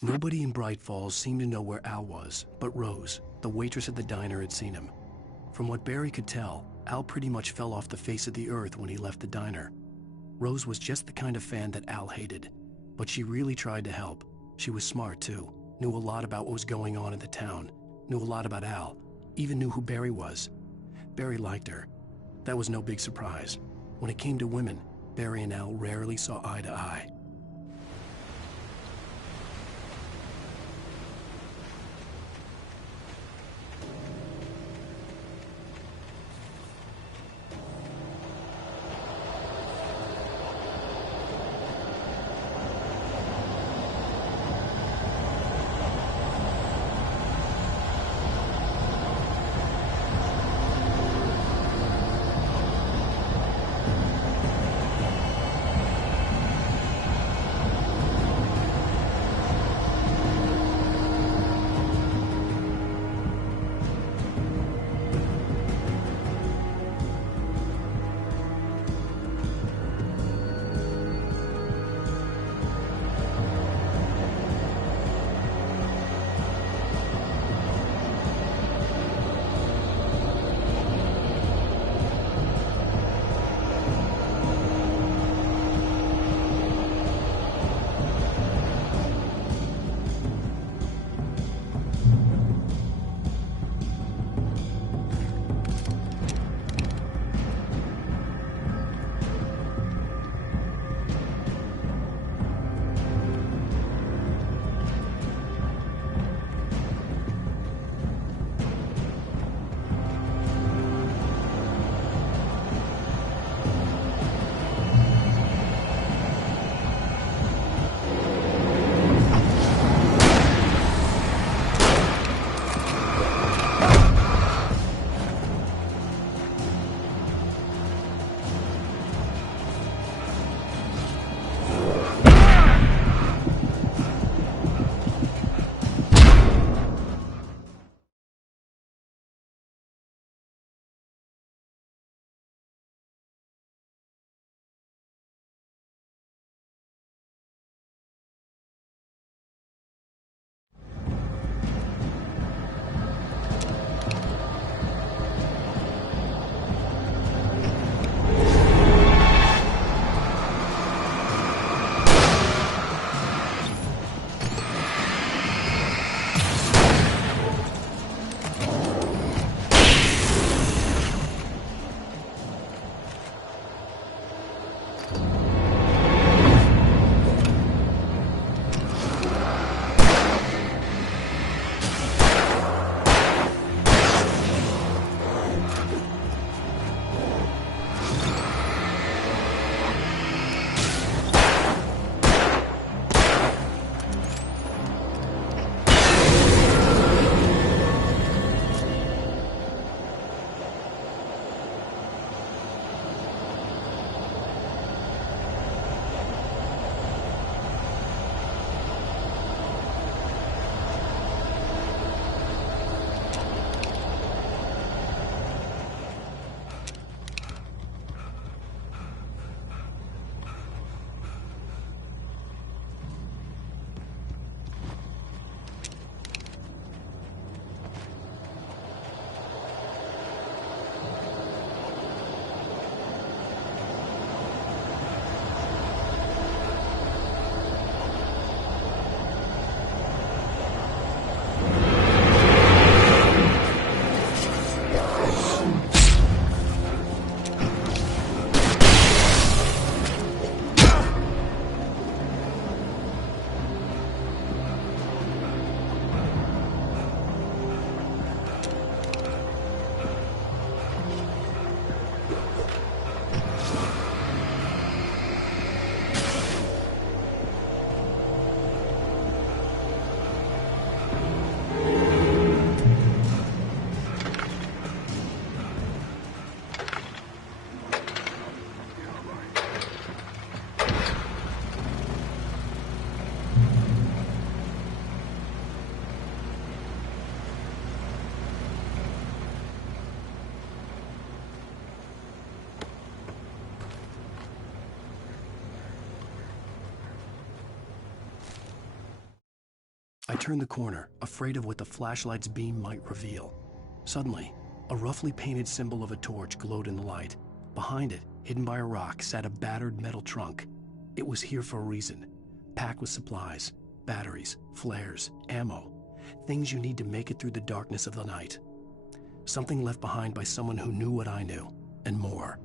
Nobody in Bright Falls seemed to know where Al was, but Rose, the waitress at the diner, had seen him. From what Barry could tell, Al pretty much fell off the face of the earth when he left the diner. Rose was just the kind of fan that Al hated, but she really tried to help. She was smart too, knew a lot about what was going on in the town, knew a lot about Al, even knew who Barry was. Barry liked her. That was no big surprise. When it came to women, Barry and Al rarely saw eye to eye. I turned the corner, afraid of what the flashlight's beam might reveal. Suddenly, a roughly painted symbol of a torch glowed in the light. Behind it, hidden by a rock, sat a battered metal trunk. It was here for a reason, packed with supplies, batteries, flares, ammo, things you need to make it through the darkness of the night. Something left behind by someone who knew what I knew, and more.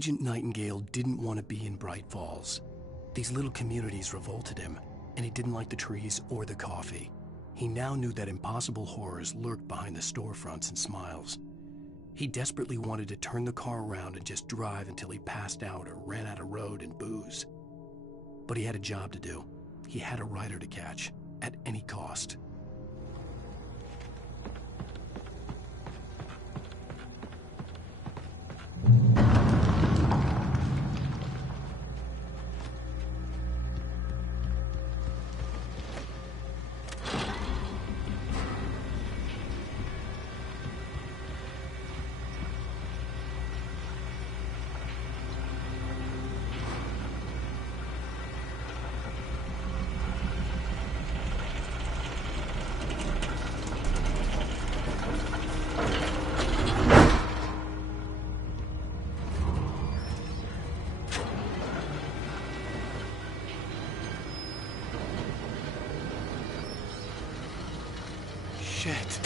Agent Nightingale didn't want to be in Bright Falls. These little communities revolted him, and he didn't like the trees or the coffee. He now knew that impossible horrors lurked behind the storefronts and smiles. He desperately wanted to turn the car around and just drive until he passed out or ran out of road and booze. But he had a job to do. He had a rider to catch, at any cost. Shit.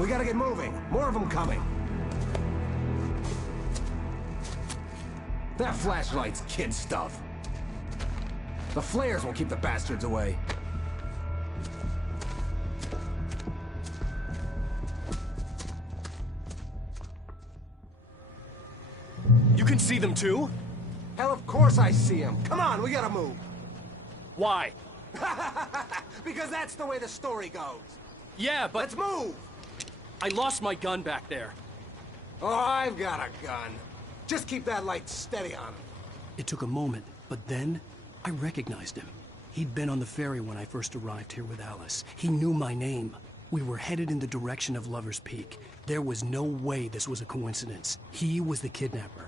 We gotta get moving. More of them coming. That flashlight's kid stuff. The flares will keep the bastards away. You can see them too? Hell, of course I see them. Come on, we gotta move. Why? Because that's the way the story goes. Yeah, but... Let's move! I lost my gun back there. Oh, I've got a gun. Just keep that light steady on him. It took a moment, but then I recognized him. He'd been on the ferry when I first arrived here with Alice. He knew my name. We were headed in the direction of Lover's Peak. There was no way this was a coincidence. He was the kidnapper.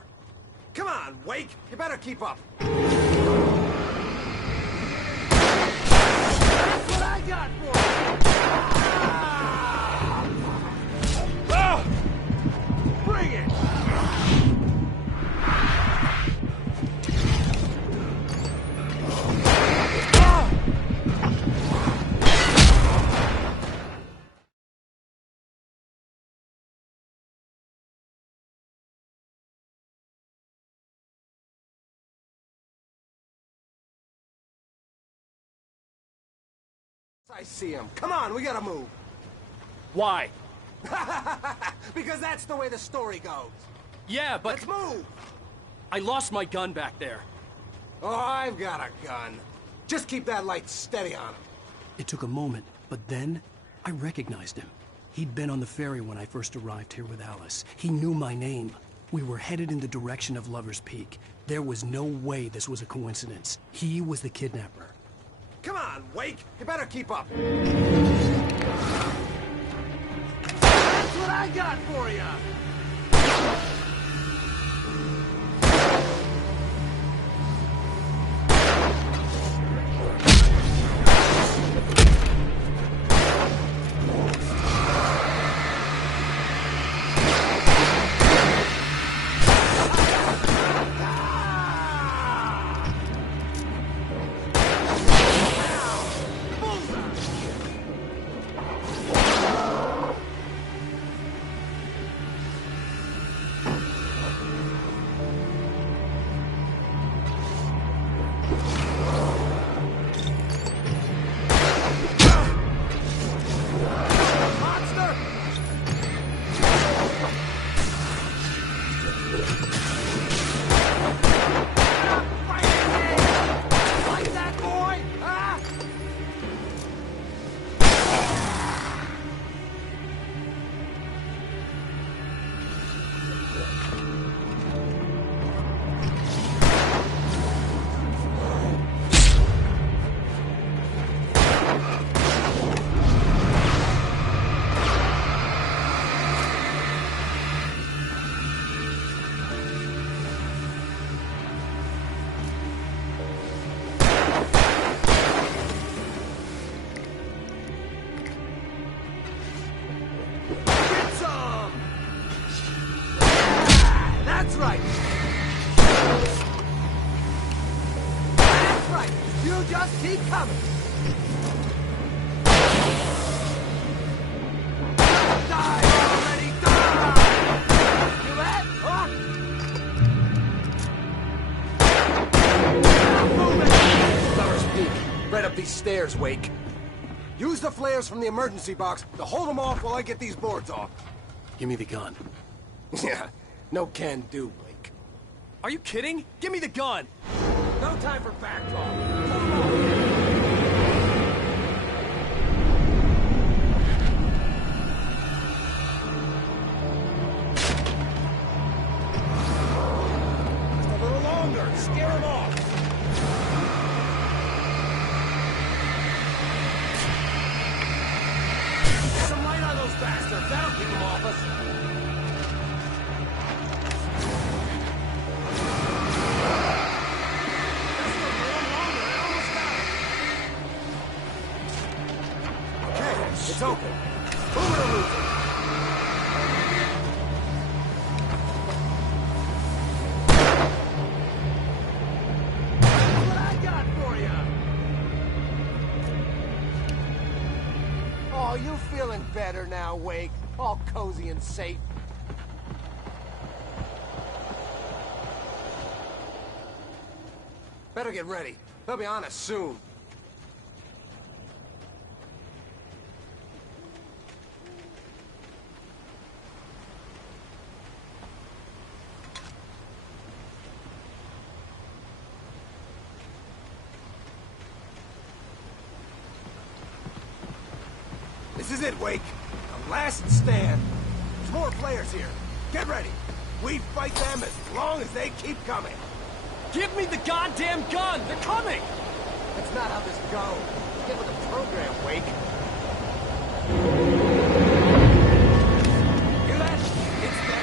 Come on, Wake! You better keep up. That's what I got for you! Bring it! I see him. Come on, we gotta move. Why? Because that's the way the story goes. Yeah, but... Let's move! I lost my gun back there. Oh, I've got a gun. Just keep that light steady on him. It took a moment, but then I recognized him. He'd been on the ferry when I first arrived here with Alice. He knew my name. We were headed in the direction of Lover's Peak. There was no way this was a coincidence. He was the kidnapper. Come on, Wake! You better keep up. That's what I got for you! You just keep coming. Die already, die! You that, huh? Lover's Peak. Right up these stairs, Wake. Use the flares from the emergency box to hold them off while I get these boards off. Give me the gun. Yeah, no can do, Wake. Are you kidding? Give me the gun! No time for back talk. Just a little longer. Scare them off. Get some light on those bastards. That'll keep them off us. It's open. Move it or lose it. That's what I got for you. Oh, you feeling better now, Wake? All cozy and safe. Better get ready. They'll be on us soon. This is it, Wake. The last stand. There's more players here. Get ready. We fight them as long as they keep coming. Give me the goddamn gun! They're coming! That's not how this goes. Get with the program, Wake. Hear that? It's them.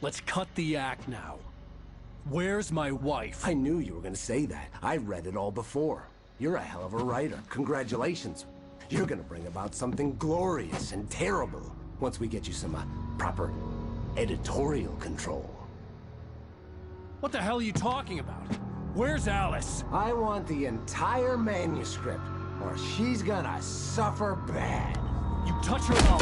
Let's cut the act now. Where's my wife? I knew you were gonna say that. I read it all before. You're a hell of a writer. Congratulations. You're gonna bring about something glorious and terrible once we get you some proper editorial control. What the hell are you talking about? Where's Alice? I want the entire manuscript. or she's gonna suffer bad. You touch her and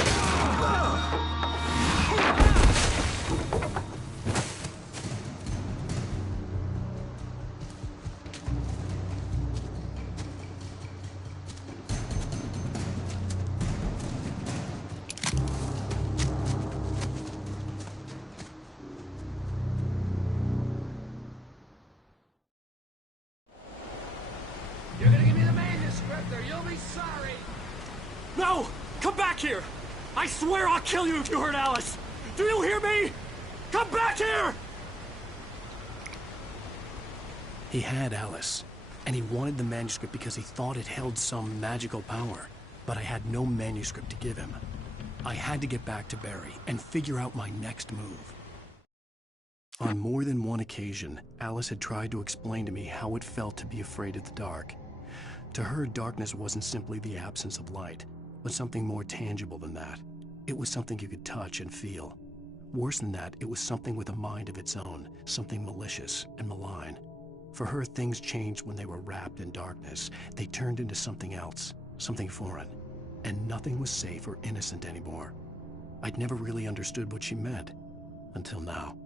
You're gonna give me the manuscript or you'll be sorry! No! Come back here! I swear I'll kill you if you hurt Alice! Do you hear me? Come back here! He had Alice, and he wanted the manuscript because he thought it held some magical power. But I had no manuscript to give him. I had to get back to Barry and figure out my next move. On more than one occasion, Alice had tried to explain to me how it felt to be afraid of the dark. To her, darkness wasn't simply the absence of light, but something more tangible than that. It was something you could touch and feel. Worse than that, it was something with a mind of its own, something malicious and malign. For her, things changed when they were wrapped in darkness. They turned into something else, something foreign, and nothing was safe or innocent anymore. I'd never really understood what she meant, until now.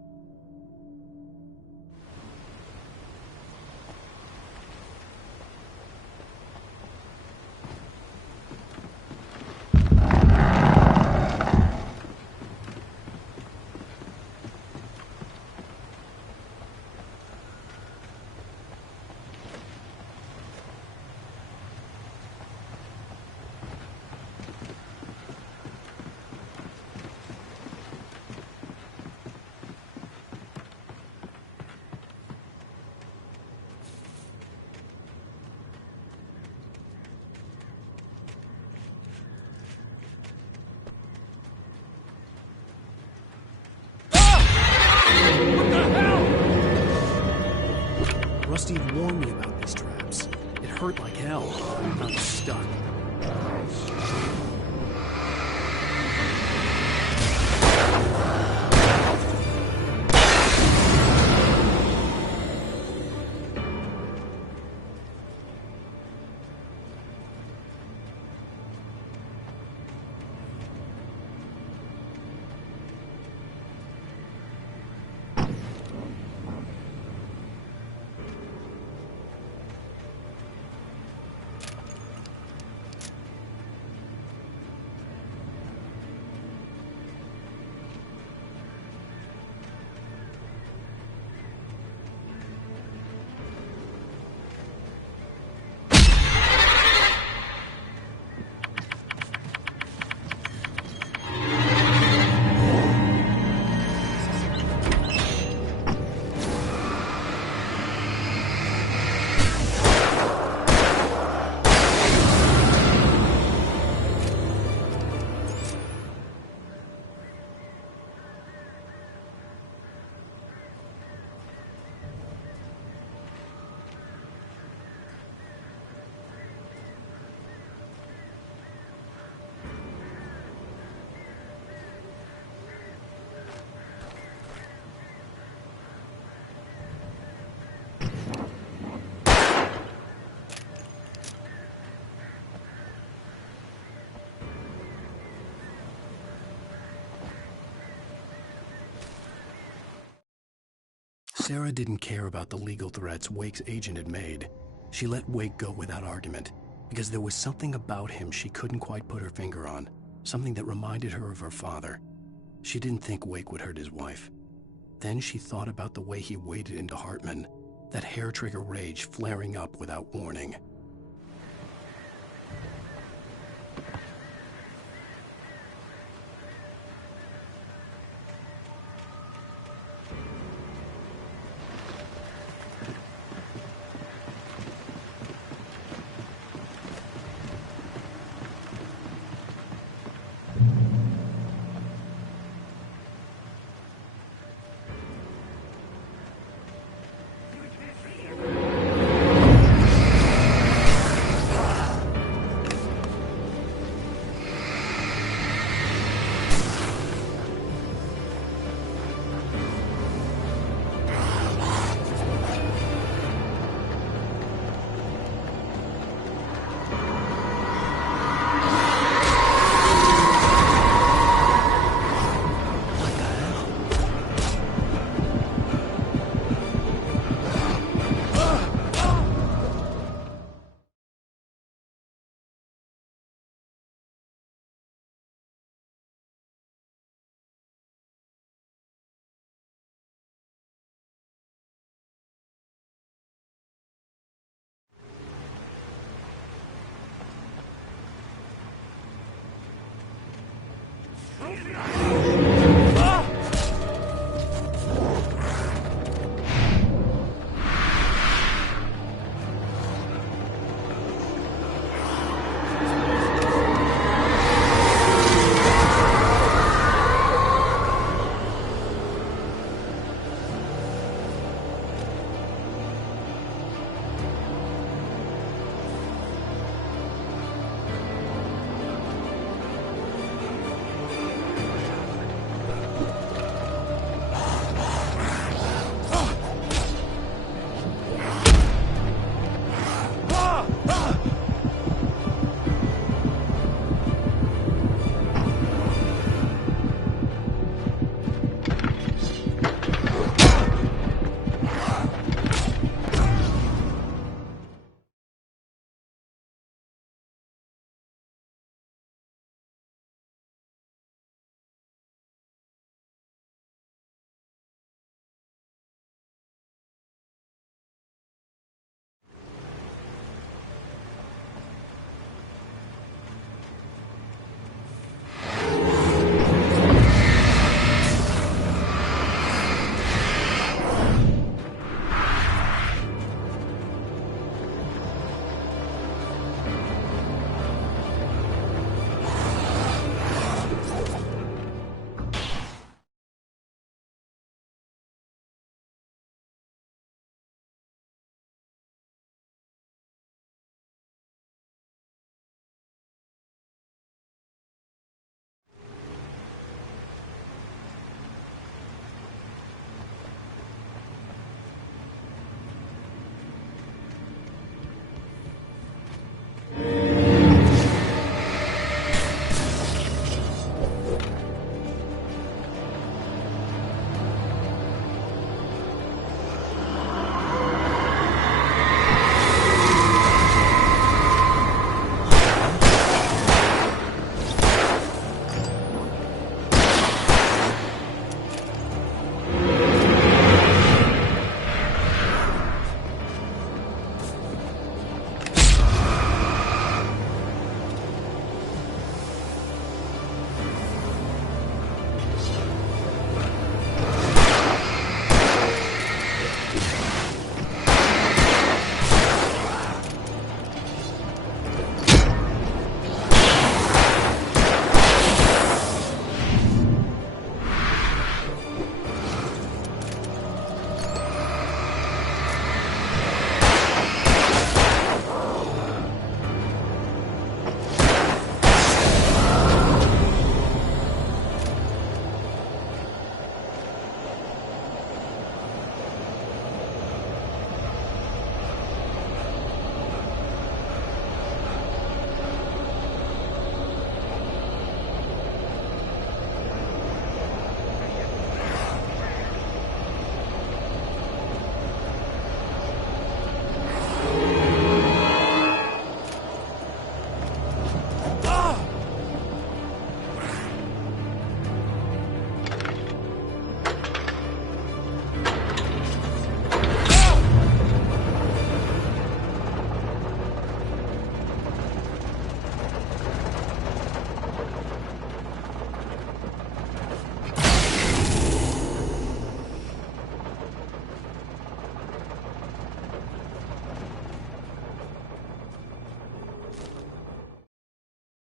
Rusty had warned me about these traps. It hurt like hell. I was stuck. Sarah didn't care about the legal threats Wake's agent had made. She let Wake go without argument, because there was something about him she couldn't quite put her finger on, something that reminded her of her father. She didn't think Wake would hurt his wife. Then she thought about the way he waded into Hartman, that hair-trigger rage flaring up without warning.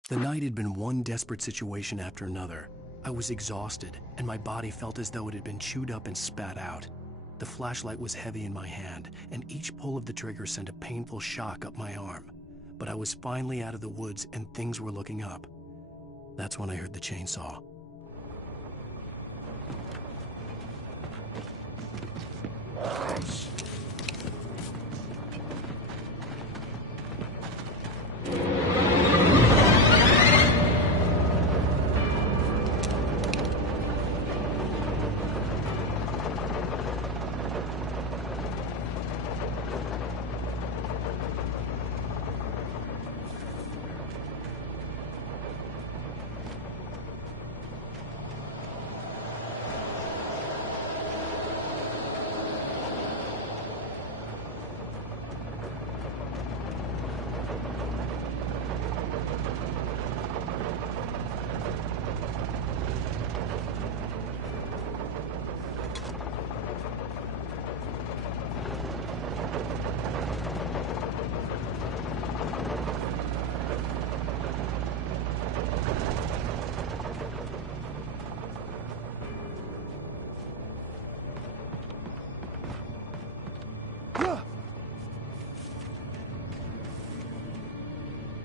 The night had been one desperate situation after another. I was exhausted, and my body felt as though it had been chewed up and spat out. The flashlight was heavy in my hand, and each pull of the trigger sent a painful shock up my arm. But I was finally out of the woods, and things were looking up. That's when I heard the chainsaw.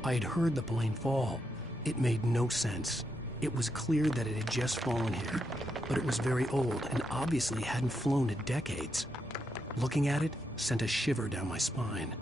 I had heard the plane fall. It made no sense. It was clear that it had just fallen here, but it was very old and obviously hadn't flown in decades. Looking at it sent a shiver down my spine.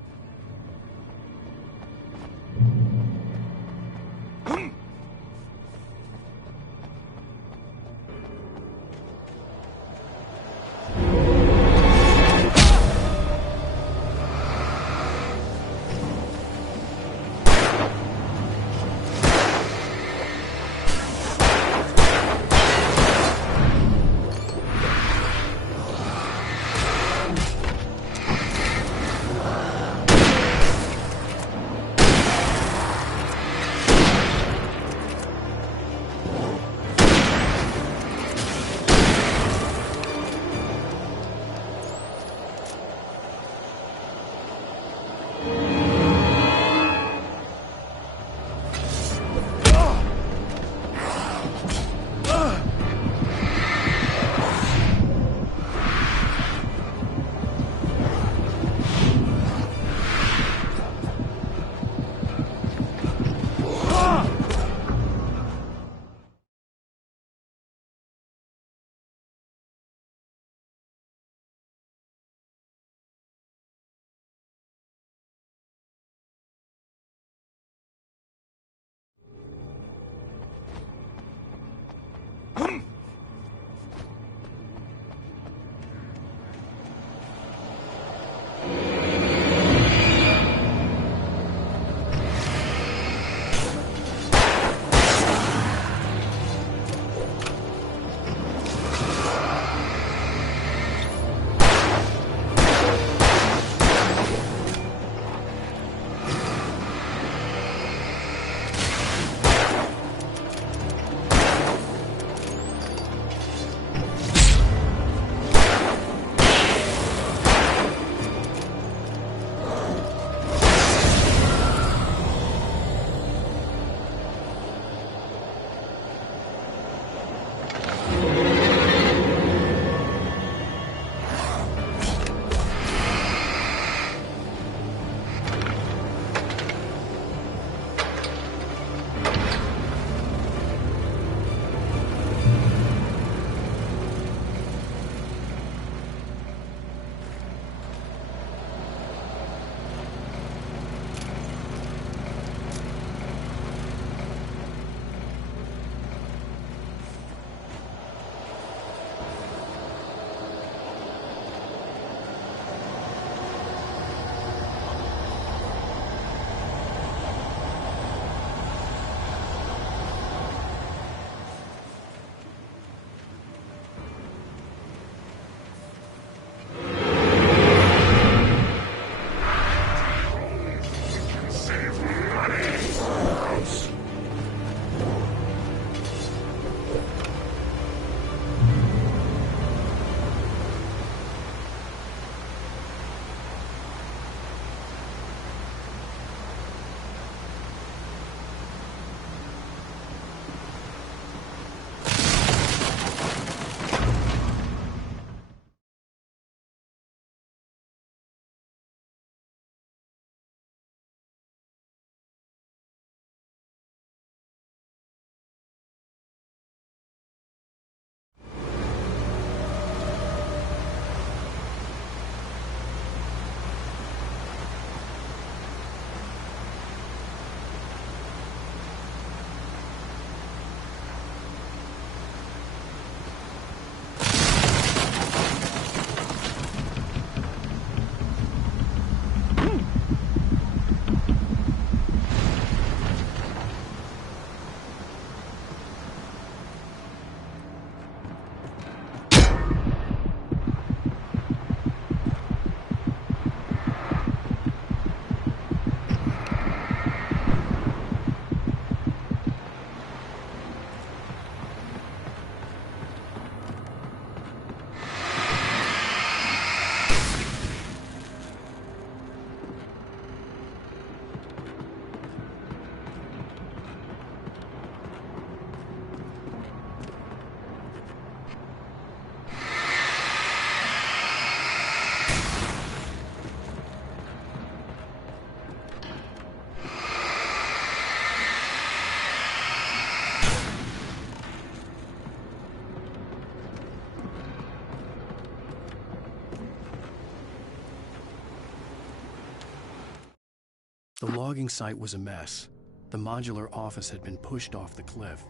logging site was a mess. The modular office had been pushed off the cliff.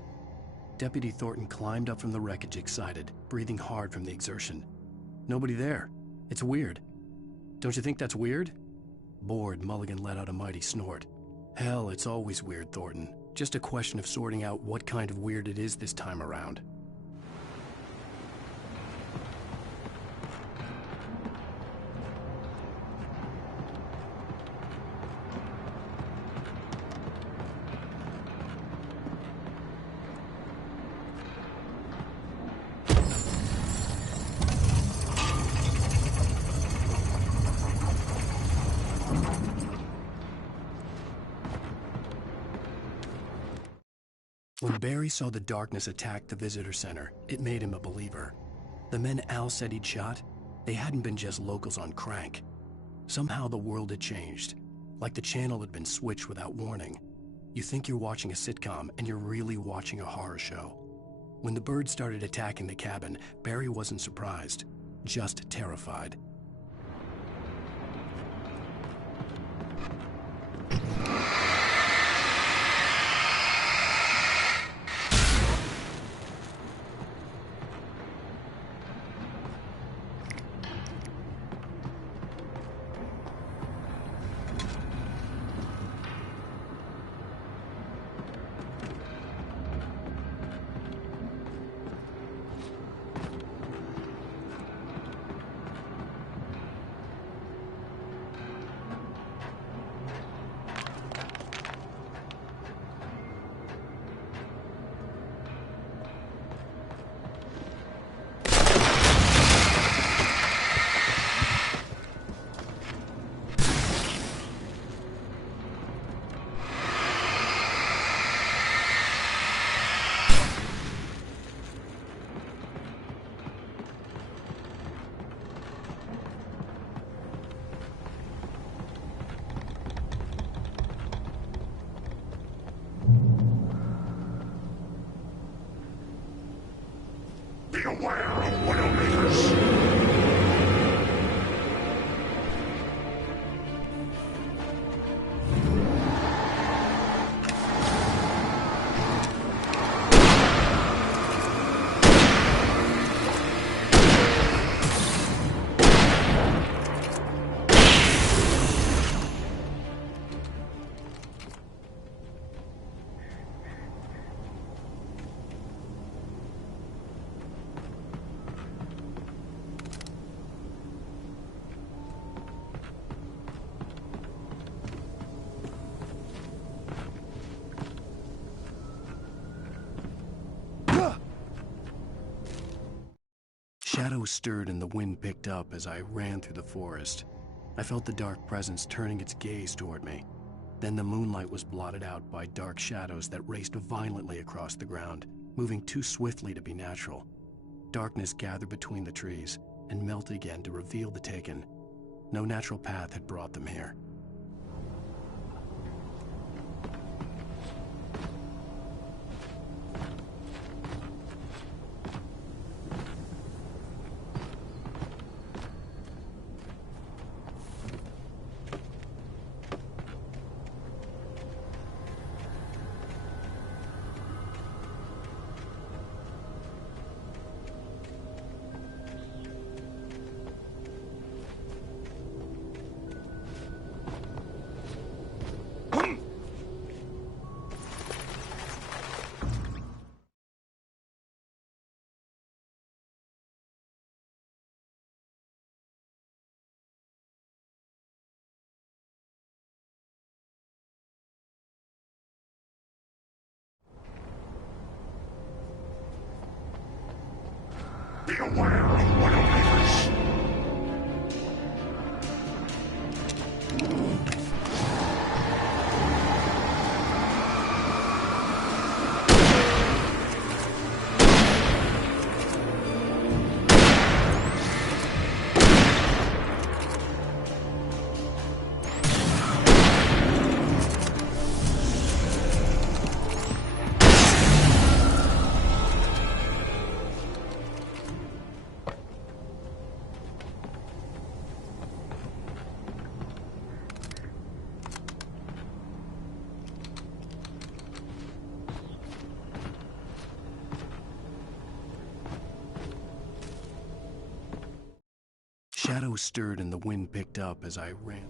Deputy Thornton climbed up from the wreckage excited, breathing hard from the exertion. Nobody there. It's weird. Don't you think that's weird? Bored, Mulligan let out a mighty snort. Hell, it's always weird, Thornton. Just a question of sorting out what kind of weird it is this time around. When Barry saw the darkness attack the visitor center, it made him a believer. The men Al said he'd shot, they hadn't been just locals on crank. Somehow the world had changed, like the channel had been switched without warning. You think you're watching a sitcom, and you're really watching a horror show. When the birds started attacking the cabin, Barry wasn't surprised, just terrified. Beware of Widowmakers! Shadows stirred and the wind picked up as I ran through the forest. I felt the dark presence turning its gaze toward me. Then the moonlight was blotted out by dark shadows that raced violently across the ground, moving too swiftly to be natural. Darkness gathered between the trees and melted again to reveal the Taken. No natural path had brought them here. Beware of Widowmakers! snow stirred and the wind picked up as I ran.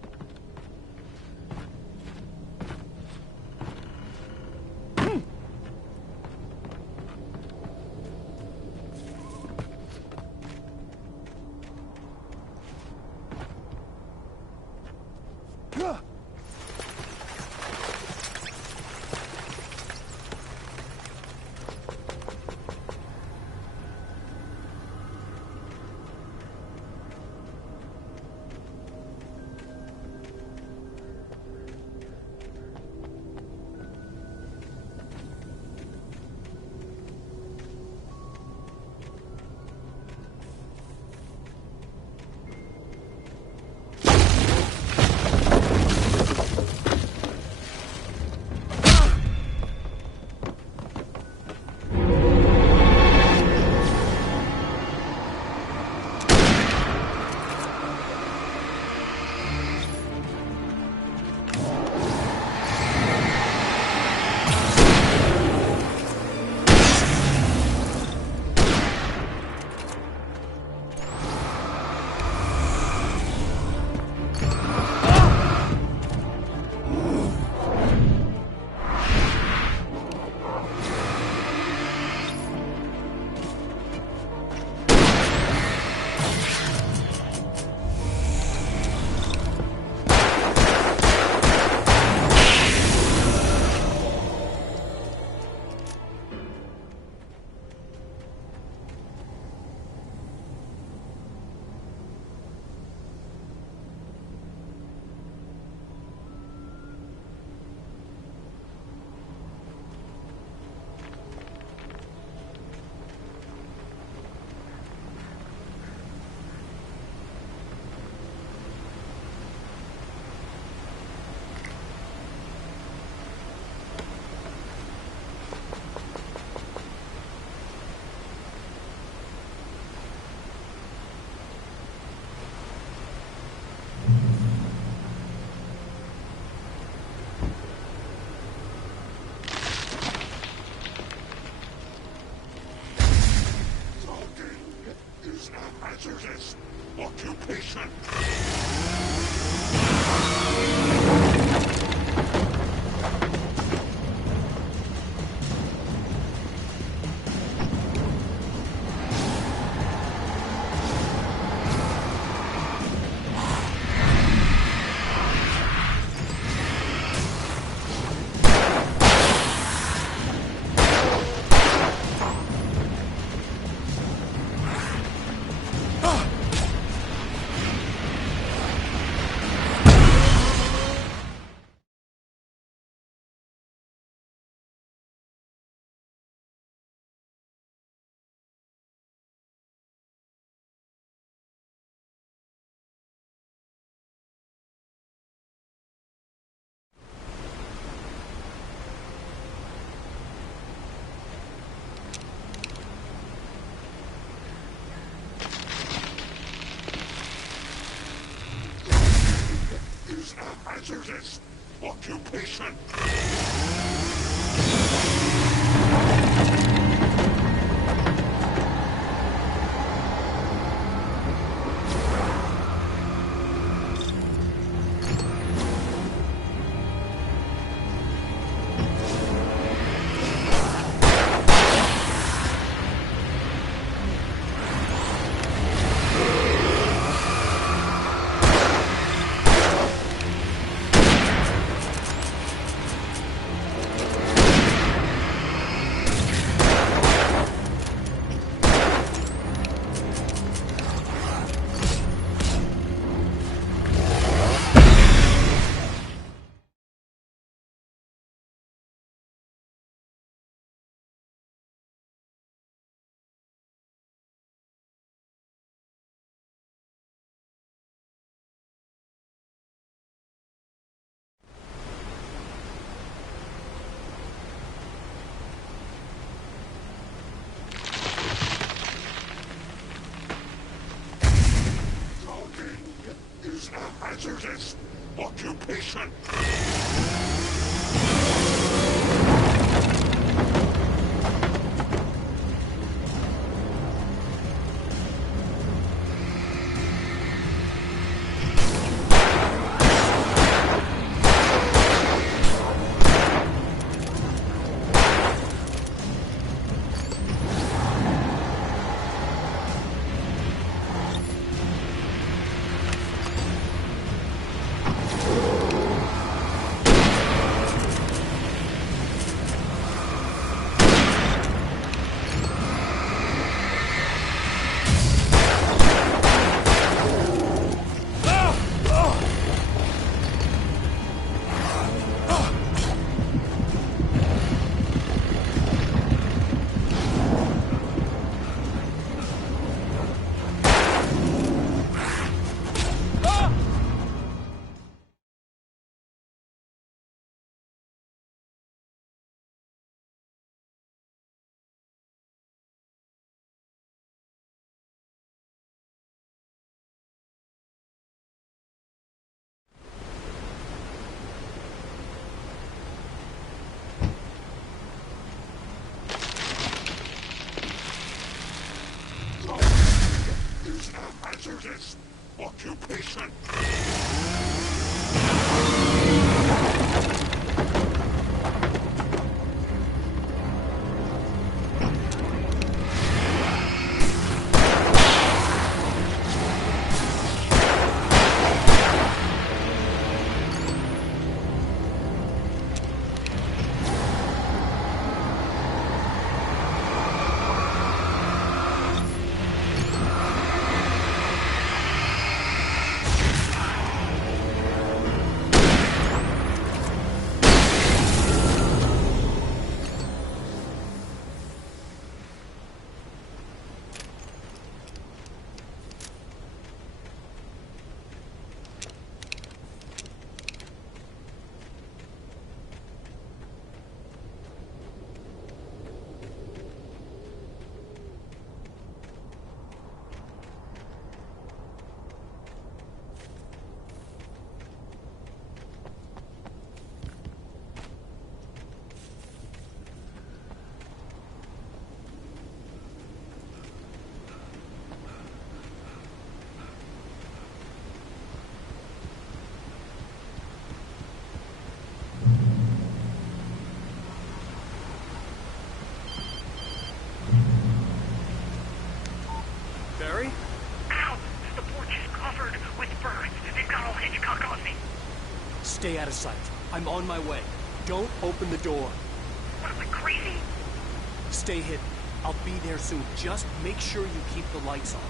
Hazardous occupation. Hazardous occupation. Occupation! Barry? Ow! The porch is covered with birds. They've got all Hitchcock on me. Stay out of sight. I'm on my way. Don't open the door. What am I, crazy? Stay hidden. I'll be there soon. Just make sure you keep the lights on.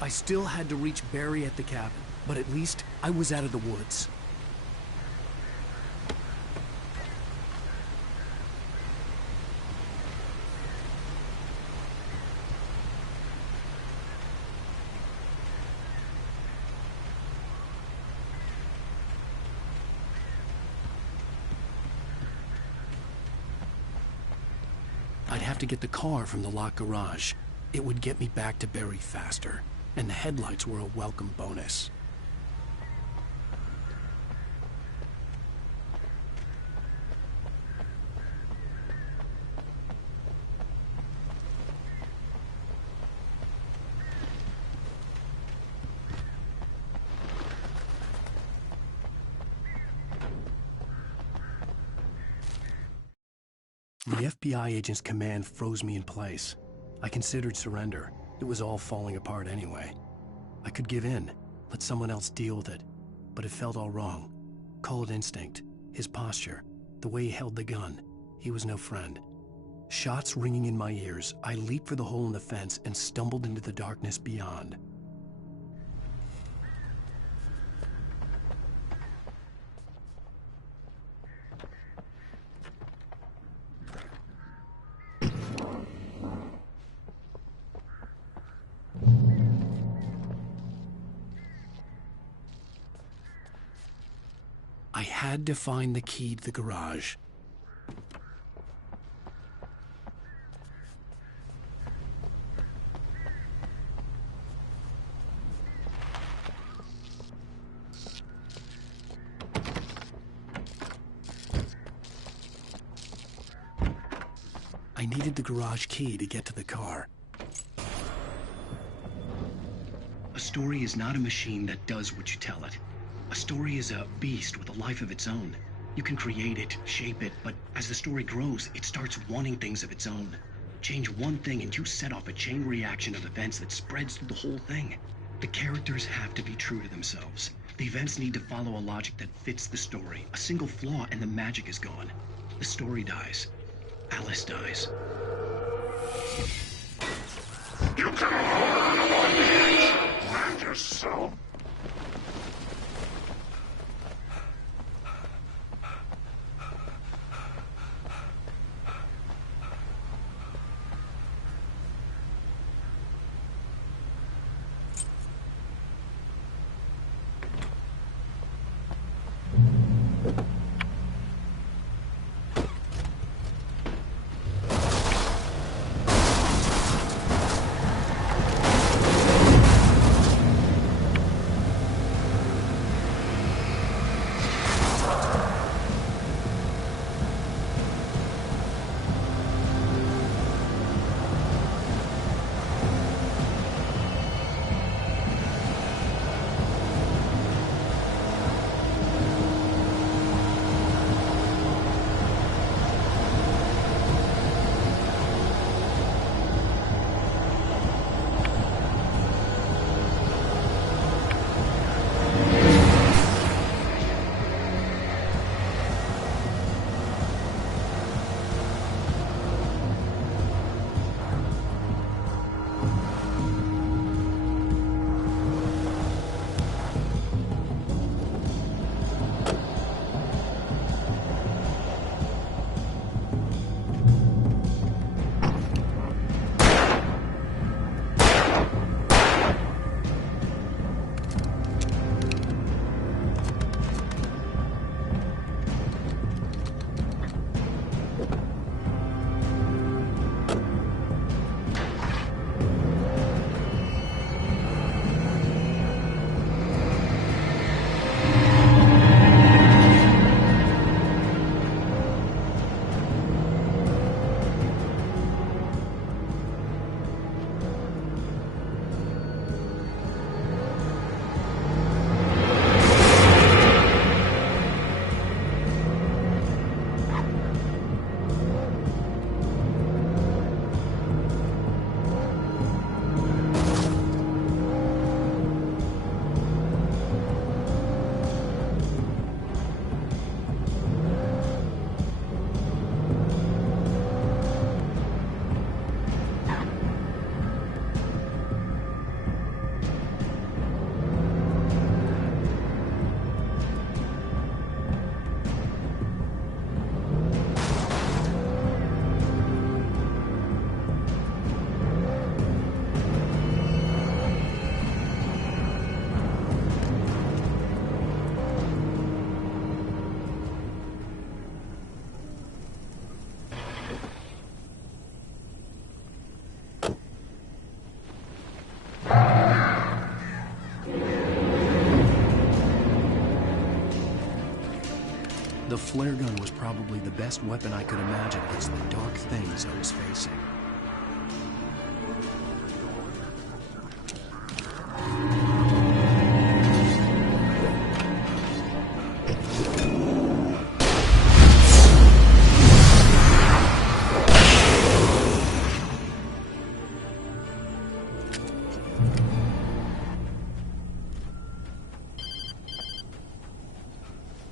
I still had to reach Barry at the cabin, but at least I was out of the woods. I'd have to get the car from the locked garage. It would get me back to Barry faster, and the headlights were a welcome bonus. The FBI agent's command froze me in place. I considered surrender. It was all falling apart anyway. I could give in, let someone else deal with it, but it felt all wrong. Call it instinct, his posture, the way he held the gun. He was no friend. Shots ringing in my ears, I leaped for the hole in the fence and stumbled into the darkness beyond. I had to find the key to the garage. I needed the garage key to get to the car. A story is not a machine that does what you tell it. A story is a beast with a life of its own. You can create it, shape it, but as the story grows, it starts wanting things of its own. Change one thing and you set off a chain reaction of events that spreads through the whole thing. The characters have to be true to themselves. The events need to follow a logic that fits the story. A single flaw and the magic is gone. The story dies. Alice dies. You can hold my hands. Mind yourself. The flare gun was probably the best weapon I could imagine against the dark things I was facing.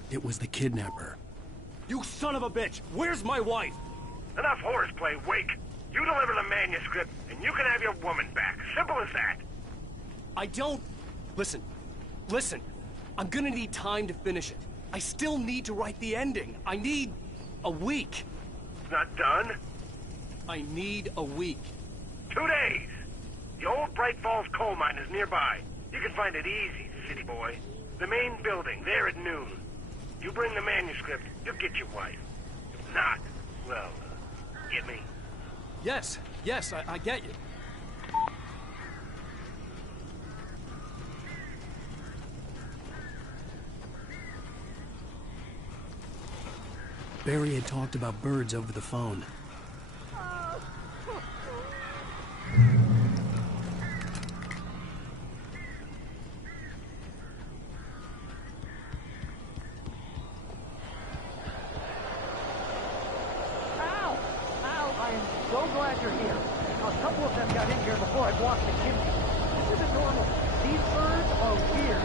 It was the kidnapper. You son of a bitch! Where's my wife? Enough horseplay, Wake. You deliver the manuscript, and you can have your woman back. Simple as that. I don't... Listen. I'm gonna need time to finish it. I still need to write the ending. I need a week. It's not done? I need a week. 2 days. The old Bright Falls coal mine is nearby. You can find it easy, city boy. The main building, there at noon. You bring the manuscript, you'll get your wife. If not, well, get me? Yes, I get you. Barry had talked about birds over the phone. I am so glad you're here. A couple of them got in here before I blocked the chimney. This isn't normal. These birds are weird.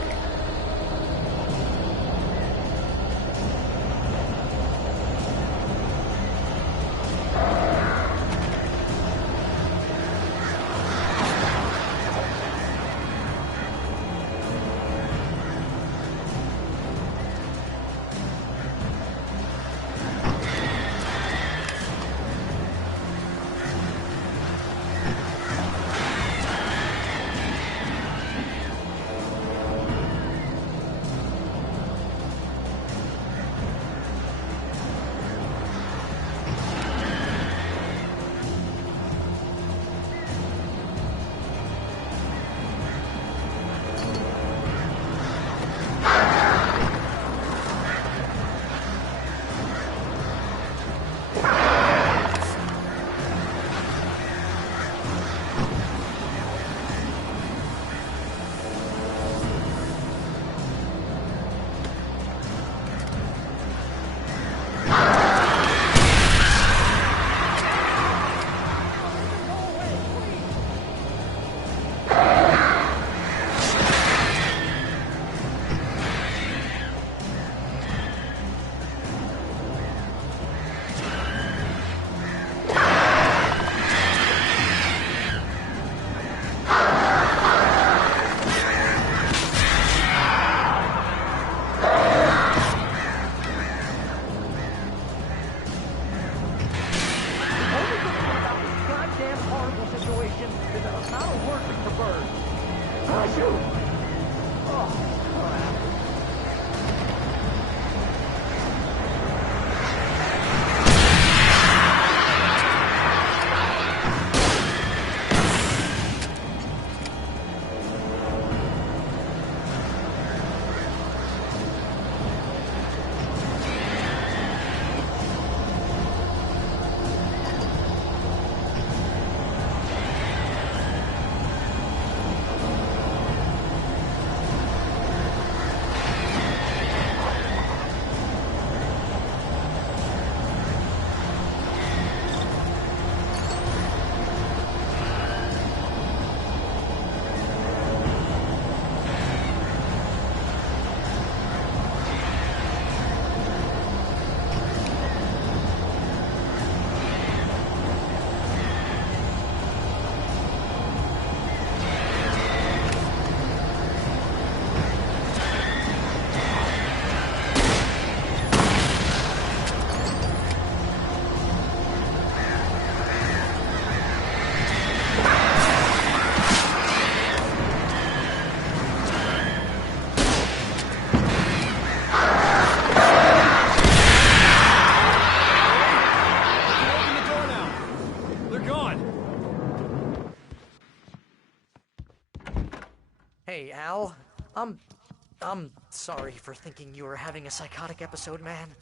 Hey, Al. I'm sorry for thinking you were having a psychotic episode, man.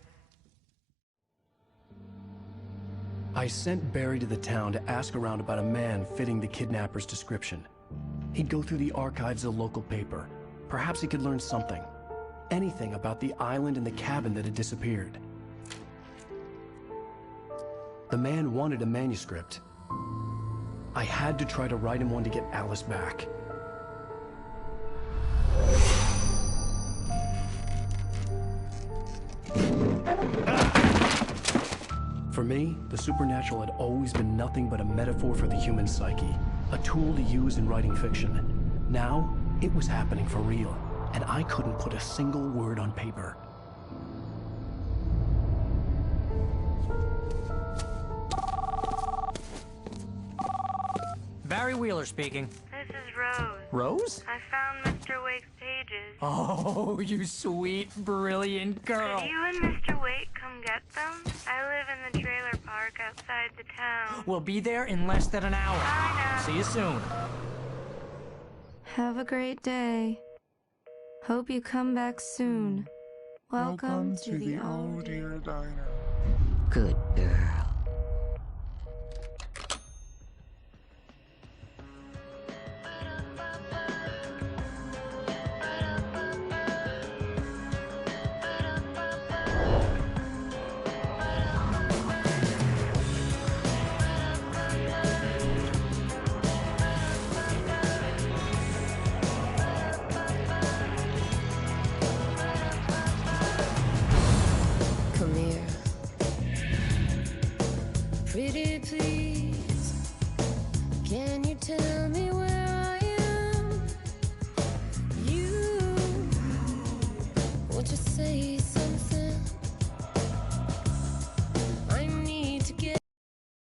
I sent Barry to the town to ask around about a man fitting the kidnapper's description. He'd go through the archives of the local paper. Perhaps he could learn something. Anything about the island and the cabin that had disappeared. The man wanted a manuscript. I had to try to write him one to get Alice back. For me, the supernatural had always been nothing but a metaphor for the human psyche, a tool to use in writing fiction. Now, it was happening for real, and I couldn't put a single word on paper. Barry Wheeler speaking. This is Rose. Rose? I found Mr. Wake's pages. Oh, you sweet, brilliant girl. Could you and Mr. Wake come get them? I live in the trailer park outside the town. We'll be there in less than an hour. Bye now. See you soon. Have a great day. Hope you come back soon. Welcome to the old dear diner. Good girl.